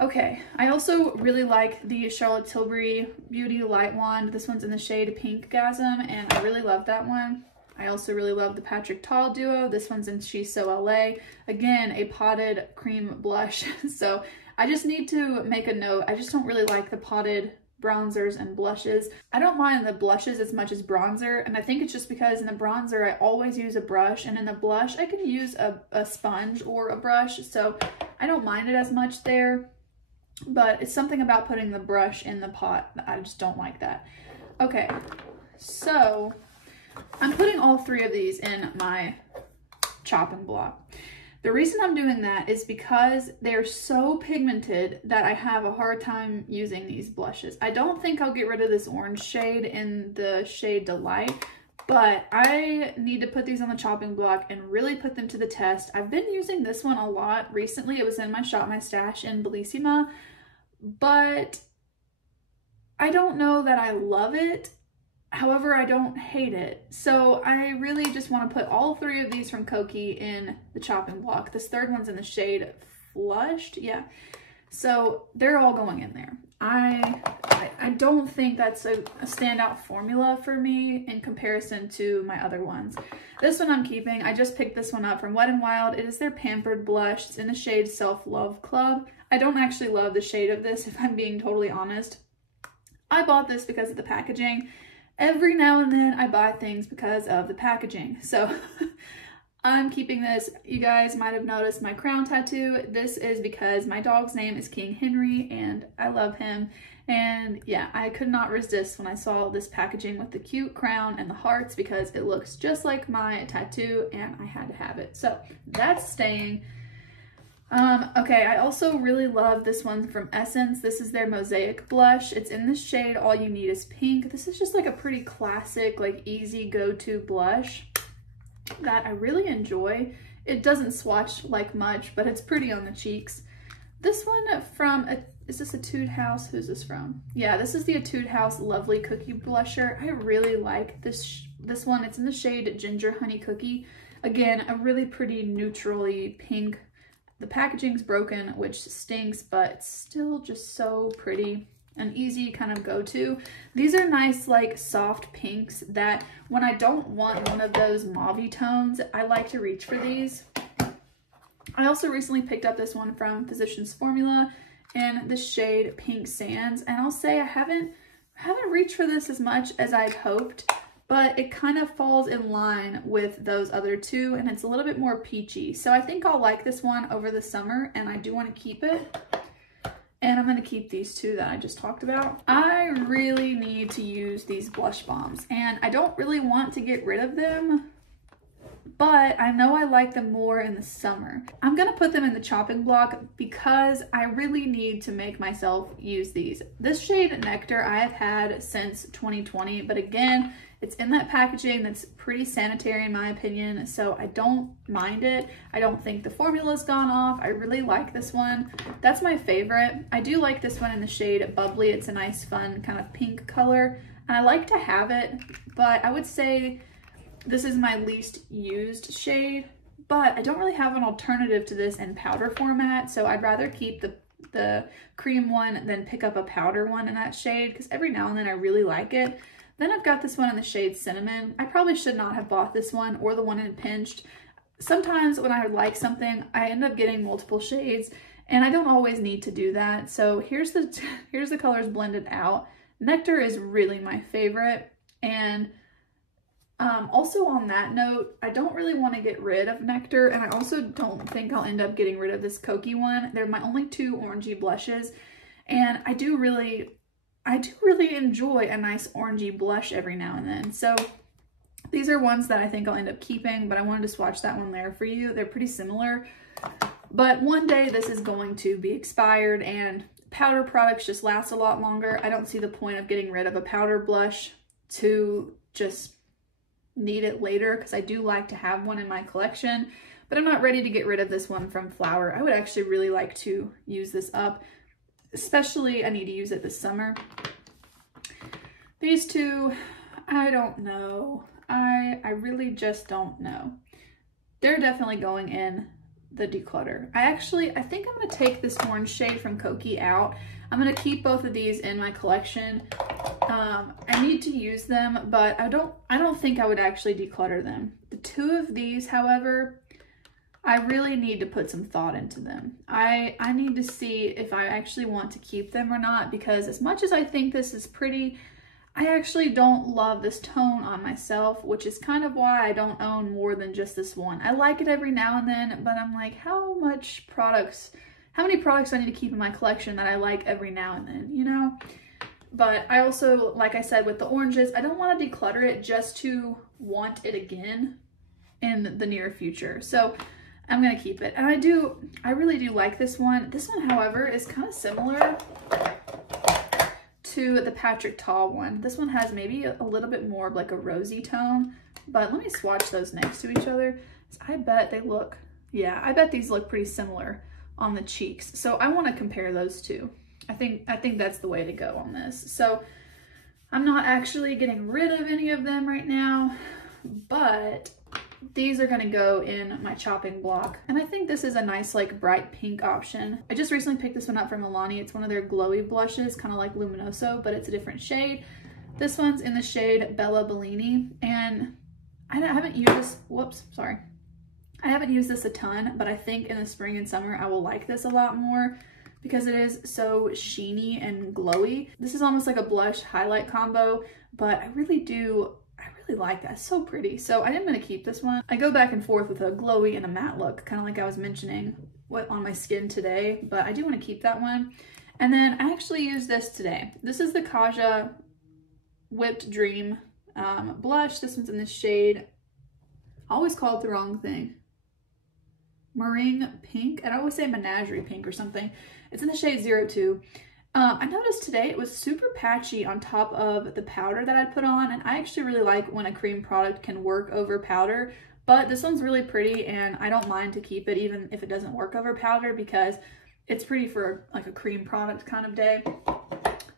Okay, I also really like the Charlotte Tilbury Beauty Light Wand. This one's in the shade Pinkgasm, and I really love that one. I also really love the Patrick Tall duo. This one's in She's So LA. Again, a potted cream blush. So I just need to make a note. I just don't really like the potted bronzers and blushes. I don't mind the blushes as much as bronzer, and I think it's just because in the bronzer I always use a brush, and in the blush I can use a sponge or a brush, so I don't mind it as much there. But it's something about putting the brush in the pot that I just don't like that. Okay, so I'm putting all three of these in my chopping block. The reason I'm doing that is because they're so pigmented that I have a hard time using these blushes. I don't think I'll get rid of this orange shade in the shade Delight, but I need to put these on the chopping block and really put them to the test. I've been using this one a lot recently. It was in my Shop My Stash in Bellissima, but I don't know that I love it. However, I don't hate it. So I really just want to put all three of these from Koki in the chopping block. This third one's in the shade Flushed. Yeah. So they're all going in there. I don't think that's a standout formula for me in comparison to my other ones. This one I'm keeping. I just picked this one up from Wet n Wild. It is their Pampered Blush. It's in the shade Self Love Club. I don't actually love the shade of this, if I'm being totally honest. I bought this because of the packaging. Every now and then I buy things because of the packaging. So I'm keeping this. You guys might have noticed my crown tattoo. This is because my dog's name is King Henry and I love him. And yeah, I could not resist when I saw this packaging with the cute crown and the hearts because it looks just like my tattoo and I had to have it. So that's staying. Okay, I also really love this one from Essence. This is their Mosaic Blush. It's in the shade All You Need Is Pink. This is just like a pretty classic, like easy go-to blush that I really enjoy. It doesn't swatch like much, but it's pretty on the cheeks. This one from, is this Etude House? Who's this from? Yeah, this is the Etude House Lovely Cookie Blusher. I really like this one. It's in the shade Ginger Honey Cookie. Again, a really pretty neutrally pink. The packaging's broken, which stinks, but it's still just so pretty. An easy kind of go-to. These are nice, like, soft pinks that when I don't want one of those mauve-y tones, I like to reach for these. I also recently picked up this one from Physicians Formula in the shade Pink Sands, and I'll say I haven't reached for this as much as I'd hoped, but it kind of falls in line with those other two, and it's a little bit more peachy. So I think I'll like this one over the summer, and I do want to keep it. And I'm going to keep these two that I just talked about. I really need to use these blush bombs, and I don't really want to get rid of them, but I know I like them more in the summer. I'm going to put them in the chopping block because I really need to make myself use these. This shade Nectar I have had since 2020, but again, it's in that packaging that's pretty sanitary in my opinion, so I don't mind it. I don't think the formula's gone off. I really like this one. That's my favorite. I do like this one in the shade Bubbly. It's a nice, fun kind of pink color, and I like to have it, but I would say this is my least used shade, but I don't really have an alternative to this in powder format, so I'd rather keep the cream one than pick up a powder one in that shade, because every now and then I really like it. Then I've got this one in the shade Cinnamon. I probably should not have bought this one or the one in Pinched. Sometimes when I like something, I end up getting multiple shades, and I don't always need to do that. So here's the colors blended out. Nectar is really my favorite, and also on that note, I don't really want to get rid of Nectar, and I also don't think I'll end up getting rid of this Koki one. They're my only two orangey blushes, and I do really enjoy a nice orangey blush every now and then. So these are ones that I think I'll end up keeping, but I wanted to swatch that one there for you. They're pretty similar, but one day this is going to be expired, and powder products just last a lot longer. I don't see the point of getting rid of a powder blush to just need it later because I do like to have one in my collection, but I'm not ready to get rid of this one from Flower. I would actually really like to use this up, especially I need to use it this summer. These two, I don't know. I really just don't know. They're definitely going in the declutter. I think I'm gonna take this orange shade from Koki out. I'm gonna keep both of these in my collection. I need to use them, but I don't think I would actually declutter them. The two of these, however, I really need to put some thought into them. I need to see if I actually want to keep them or not, because as much as I think this is pretty, I actually don't love this tone on myself, which is kind of why I don't own more than just this one. I like it every now and then, but I'm like, how many products do I need to keep in my collection that I like every now and then, you know? But I also, like I said, with the oranges, I don't want to declutter it just to want it again in the near future. So I'm going to keep it. And I really do like this one. This one, however, is kind of similar to the Patrick Ta one. This one has maybe a little bit more of like a rosy tone, but let me swatch those next to each other. I bet they look, yeah, I bet these look pretty similar on the cheeks. So I want to compare those two. I think that's the way to go on this. So I'm not actually getting rid of any of them right now, but these are gonna go in my chopping block. And I think this is a nice like bright pink option. I just recently picked this one up from Milani. It's one of their glowy blushes, kind of like Luminoso, but it's a different shade. This one's in the shade Bella Bellini, and I haven't used this, I haven't used this a ton, but I think in the spring and summer I will like this a lot more because it is so sheeny and glowy. This is almost like a blush highlight combo, but I really like that. It's so pretty. So I am going to keep this one. I go back and forth with a glowy and a matte look, kind of like I was mentioning on my skin today, but I do want to keep that one. And then I actually used this today. This is the Kaja Whipped Dream blush. This one's in the shade, I always call it the wrong thing, Meringue Pink. And I always say Menagerie Pink or something. It's in the shade 02. I noticed today it was super patchy on top of the powder that I'd put on, and I actually really like when a cream product can work over powder, but this one's really pretty and I don't mind to keep it even if it doesn't work over powder because it's pretty for like a cream product kind of day.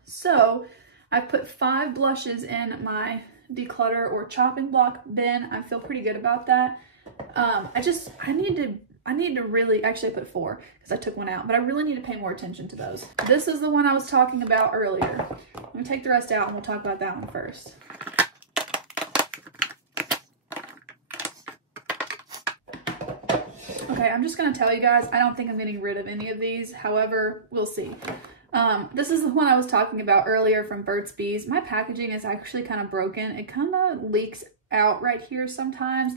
So I've put 5 blushes in my declutter or chopping block bin. I feel pretty good about that. I need to really, actually I put 4 because I took one out, but I really need to pay more attention to those. This is the one I was talking about earlier. Let me take the rest out and we'll talk about that one first. Okay, I'm just gonna tell you guys, I don't think I'm getting rid of any of these. However, we'll see. This is the one I was talking about earlier from Burt's Bees. My packaging is actually kind of broken. It kind of leaks out right here sometimes,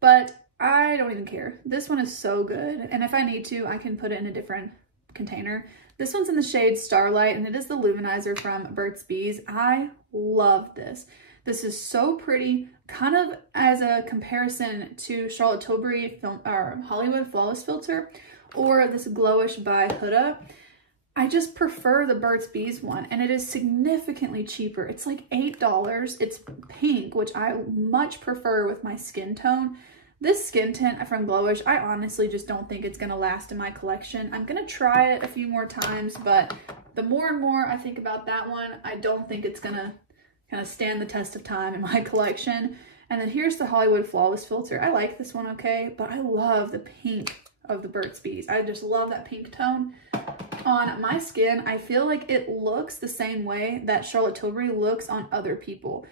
but I don't even care. This one is so good. And if I need to, I can put it in a different container. This one's in the shade Starlight, and it is the luminizer from Burt's Bees. I love this. This is so pretty, kind of as a comparison to Charlotte Tilbury Hollywood Flawless Filter or this Glowish by Huda. I just prefer the Burt's Bees one, and it is significantly cheaper. It's like $8. It's pink, which I much prefer with my skin tone. This skin tint from Glowish, I honestly just don't think it's going to last in my collection. I'm going to try it a few more times, but the more and more I think about that one, I don't think it's going to kind of stand the test of time in my collection. And then here's the Hollywood Flawless Filter. I like this one okay, but I love the pink of the Burt's Bees. I just love that pink tone. On my skin, I feel like it looks the same way that Charlotte Tilbury looks on other people.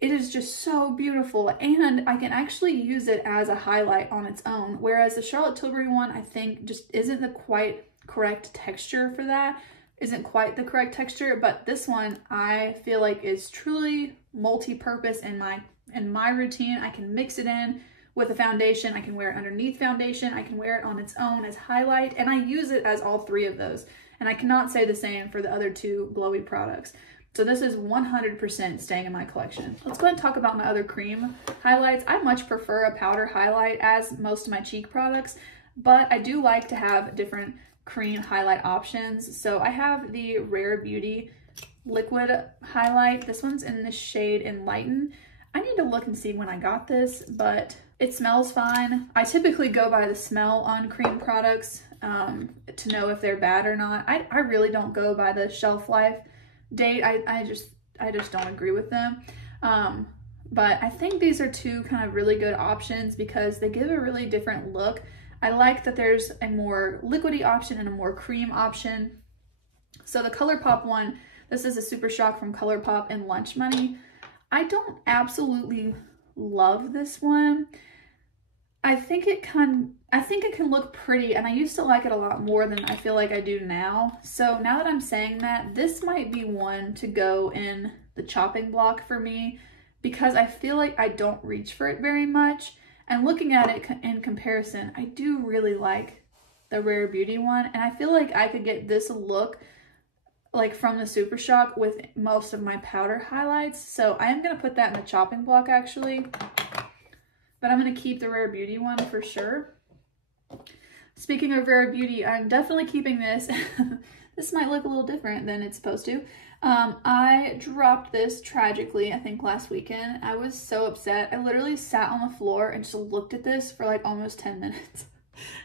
It is just so beautiful, and I can actually use it as a highlight on its own, whereas the Charlotte Tilbury one, I think, just isn't the quite correct texture for that. Isn't quite the correct texture, but this one I feel like is truly multi-purpose in my routine. I can mix it in with a foundation. I can wear it underneath foundation. I can wear it on its own as highlight, and I use it as all 3 of those. And I cannot say the same for the other 2 glowy products. So this is 100% staying in my collection. Let's go ahead and talk about my other cream highlights. I much prefer a powder highlight as most of my cheek products, but I do like to have different cream highlight options. So I have the Rare Beauty liquid highlight. This one's in the shade Enlighten. I need to look and see when I got this, but it smells fine. I typically go by the smell on cream products to know if they're bad or not. I really don't go by the shelf life date. I just don't agree with them. But I think these are two kind of really good options because they give a really different look. I like that there's a more liquidy option and a more cream option. So the ColourPop one, this is a Super Shock from ColourPop in Lunch Money. I don't absolutely love this one. I think it can look pretty, and I used to like it a lot more than I feel like I do now. So now that I'm saying that, this might be one to go in the chopping block for me because I feel like I don't reach for it very much. And looking at it in comparison, I do really like the Rare Beauty one, and I feel like I could get this look like from the Super Shock with most of my powder highlights. So I am going to put that in the chopping block actually, but I'm going to keep the Rare Beauty one for sure. Speaking of Rare Beauty, I'm definitely keeping this. This might look a little different than it's supposed to. I dropped this tragically, I think last weekend. I was so upset. I literally sat on the floor and just looked at this for like almost 10 minutes.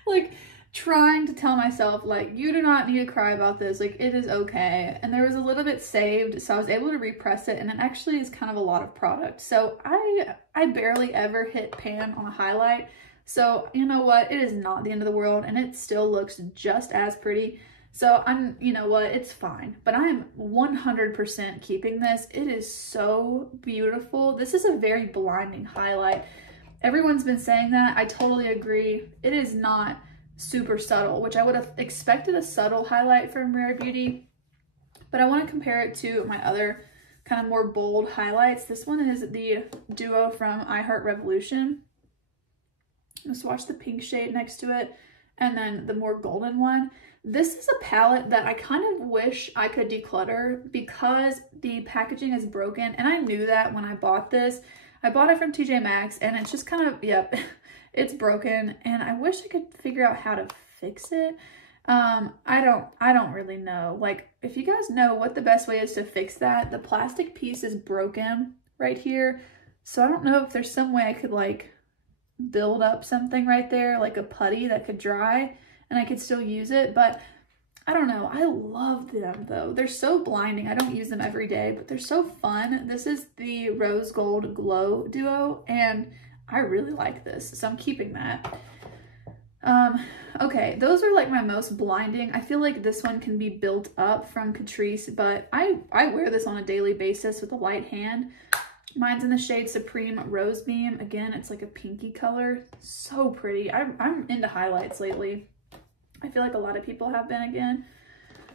Like trying to tell myself like, you do not need to cry about this. Like it is okay. And there was a little bit saved, so I was able to repress it, and it actually is kind of a lot of product. So I barely ever hit pan on a highlight. So you know what? It is not the end of the world, and it still looks just as pretty. So you know what, it's fine, but I am 100% keeping this. It is so beautiful. This is a very blinding highlight. Everyone's been saying that. I totally agree. It is not super subtle, which I would have expected a subtle highlight from Rare Beauty, but I want to compare it to my other kind of more bold highlights. This one is the Duo from I Heart Revolution. Let's swatch the pink shade next to it, and then the more golden one. This is a palette that I kind of wish I could declutter because the packaging is broken, and I knew that when I bought this. I bought it from TJ Maxx, and it's just kind of, yep, it's broken, and I wish I could figure out how to fix it. I don't really know. Like, if you guys know what the best way is to fix that, the plastic piece is broken right here, so I don't know if there's some way I could like build up something right there, like a putty that could dry and I could still use it. But I don't know. I love them though. They're so blinding. I don't use them every day, but they're so fun. This is the Rose Gold Glow Duo, and I really like this, so I'm keeping that. Okay, those are like my most blinding. I feel like this one can be built up from Catrice, but I wear this on a daily basis with a light hand. Mine's in the shade Supreme Rose Beam. Again, it's like a pinky color. So pretty. I'm into highlights lately. I feel like a lot of people have been again.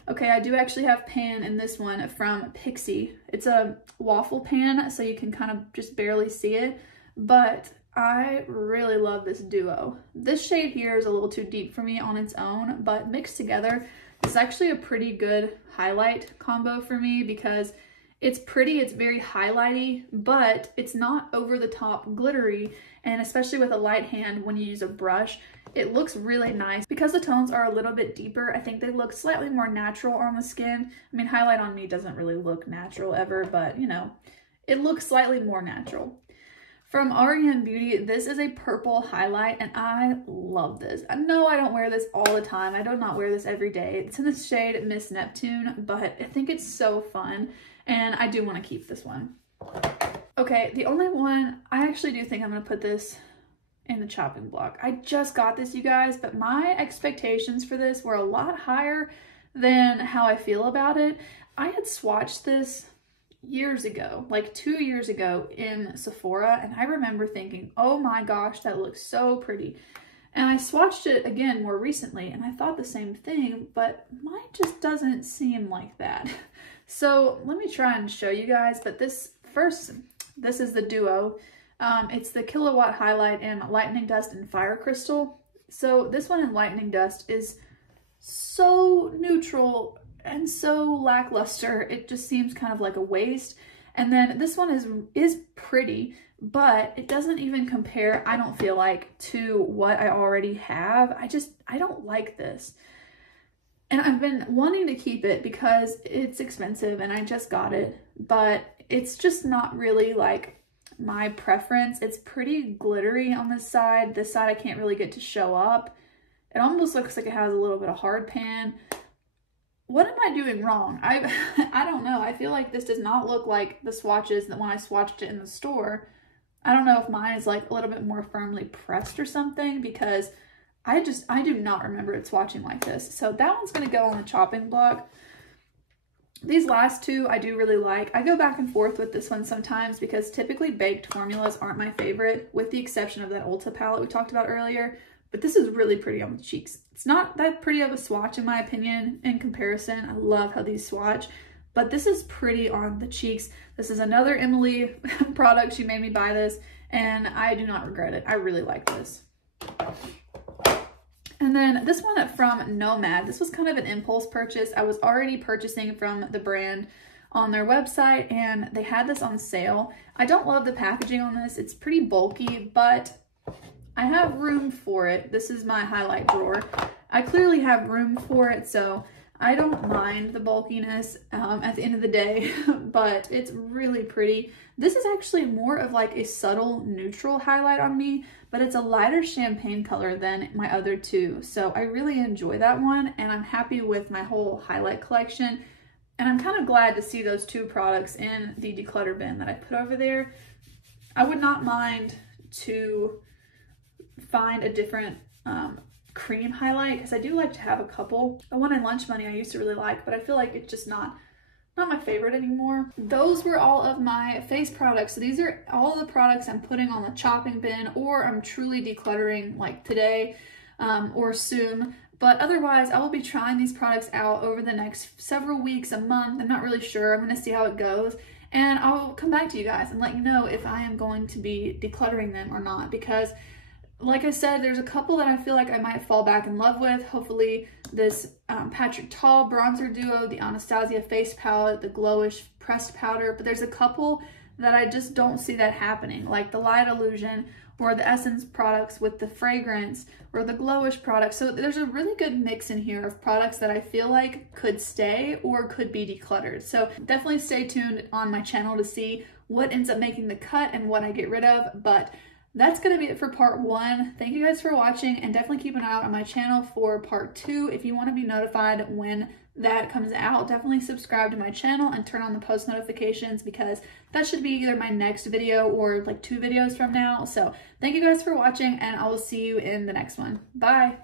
Okay, I do actually have pan in this one from Pixie. It's a waffle pan, so you can kind of just barely see it, but I really love this duo. This shade here is a little too deep for me on its own, but mixed together, it's actually a pretty good highlight combo for me because it's pretty, it's very highlighty, but it's not over the top glittery, and especially with a light hand when you use a brush, it looks really nice. Because the tones are a little bit deeper, I think they look slightly more natural on the skin. I mean, highlight on me doesn't really look natural ever, but you know, it looks slightly more natural. From REM Beauty, this is a purple highlight, and I love this. I know I don't wear this all the time. I do not wear this every day. It's in the shade Miss Neptune, but I think it's so fun, and I do want to keep this one. Okay, the only one, I actually do think I'm going to put this in the chopping block. I just got this, you guys, but my expectations for this were a lot higher than how I feel about it. I had swatched this years ago, like 2 years ago in Sephora, and I remember thinking, oh my gosh, that looks so pretty. And I swatched it again more recently, and I thought the same thing, but mine just doesn't seem like that. So let me try and show you guys, but this is the duo. It's the Kilowatt Highlight in Lightning Dust and Fire Crystal. So this one in Lightning Dust is so neutral and so lackluster. It just seems kind of like a waste. And then this one is pretty, but it doesn't even compare, I don't feel like, to what I already have. I don't like this. And I've been wanting to keep it because it's expensive and I just got it, but it's just not really like my preference. It's pretty glittery on this side. This side I can't really get to show up. It almost looks like it has a little bit of hard pan. What am I doing wrong? I don't know. I feel like this does not look like the swatches that when I swatched it in the store. I don't know if mine is like a little bit more firmly pressed or something, because I do not remember it swatching like this. So that one's going to go on the chopping block. These last two I do really like. I go back and forth with this one sometimes because typically baked formulas aren't my favorite, with the exception of that Ulta palette we talked about earlier. But this is really pretty on the cheeks. It's not that pretty of a swatch in my opinion in comparison. I love how these swatch, but this is pretty on the cheeks. This is another Emily product. She made me buy this and I do not regret it. I really like this. And then this one from Nomad. This was kind of an impulse purchase. I was already purchasing from the brand on their website and they had this on sale. I don't love the packaging on this. It's pretty bulky, but I have room for it. This is my highlight drawer. I clearly have room for it, so I don't mind the bulkiness at the end of the day, but it's really pretty. This is actually more of like a subtle neutral highlight on me, but it's a lighter champagne color than my other two. So I really enjoy that one, and I'm happy with my whole highlight collection. And I'm kind of glad to see those two products in the declutter bin that I put over there. I would not mind to find a different cream highlight, because I do like to have a couple. The one in Lunch Money I used to really like, but I feel like it's just not my favorite anymore. Those were all of my face products. So these are all the products I'm putting on the chopping bin, or I'm truly decluttering like today or soon. But otherwise, I will be trying these products out over the next several weeks, a month. I'm not really sure. I'm going to see how it goes. And I'll come back to you guys and let you know if I am going to be decluttering them or not, because like I said, there's a couple that I feel like I might fall back in love with. Hopefully this Patrick Tall bronzer duo, the Anastasia face palette, the Glowish pressed powder, but there's a couple that I just don't see that happening, like the Light Illusion or the Essence products with the fragrance or the Glowish products. So there's a really good mix in here of products that I feel like could stay or could be decluttered. So definitely stay tuned on my channel to see what ends up making the cut and what I get rid of. But that's going to be it for part 1. Thank you guys for watching, and definitely keep an eye out on my channel for part 2. If you want to be notified when that comes out, definitely subscribe to my channel and turn on the post notifications, because that should be either my next video or like 2 videos from now. So thank you guys for watching, and I will see you in the next one. Bye!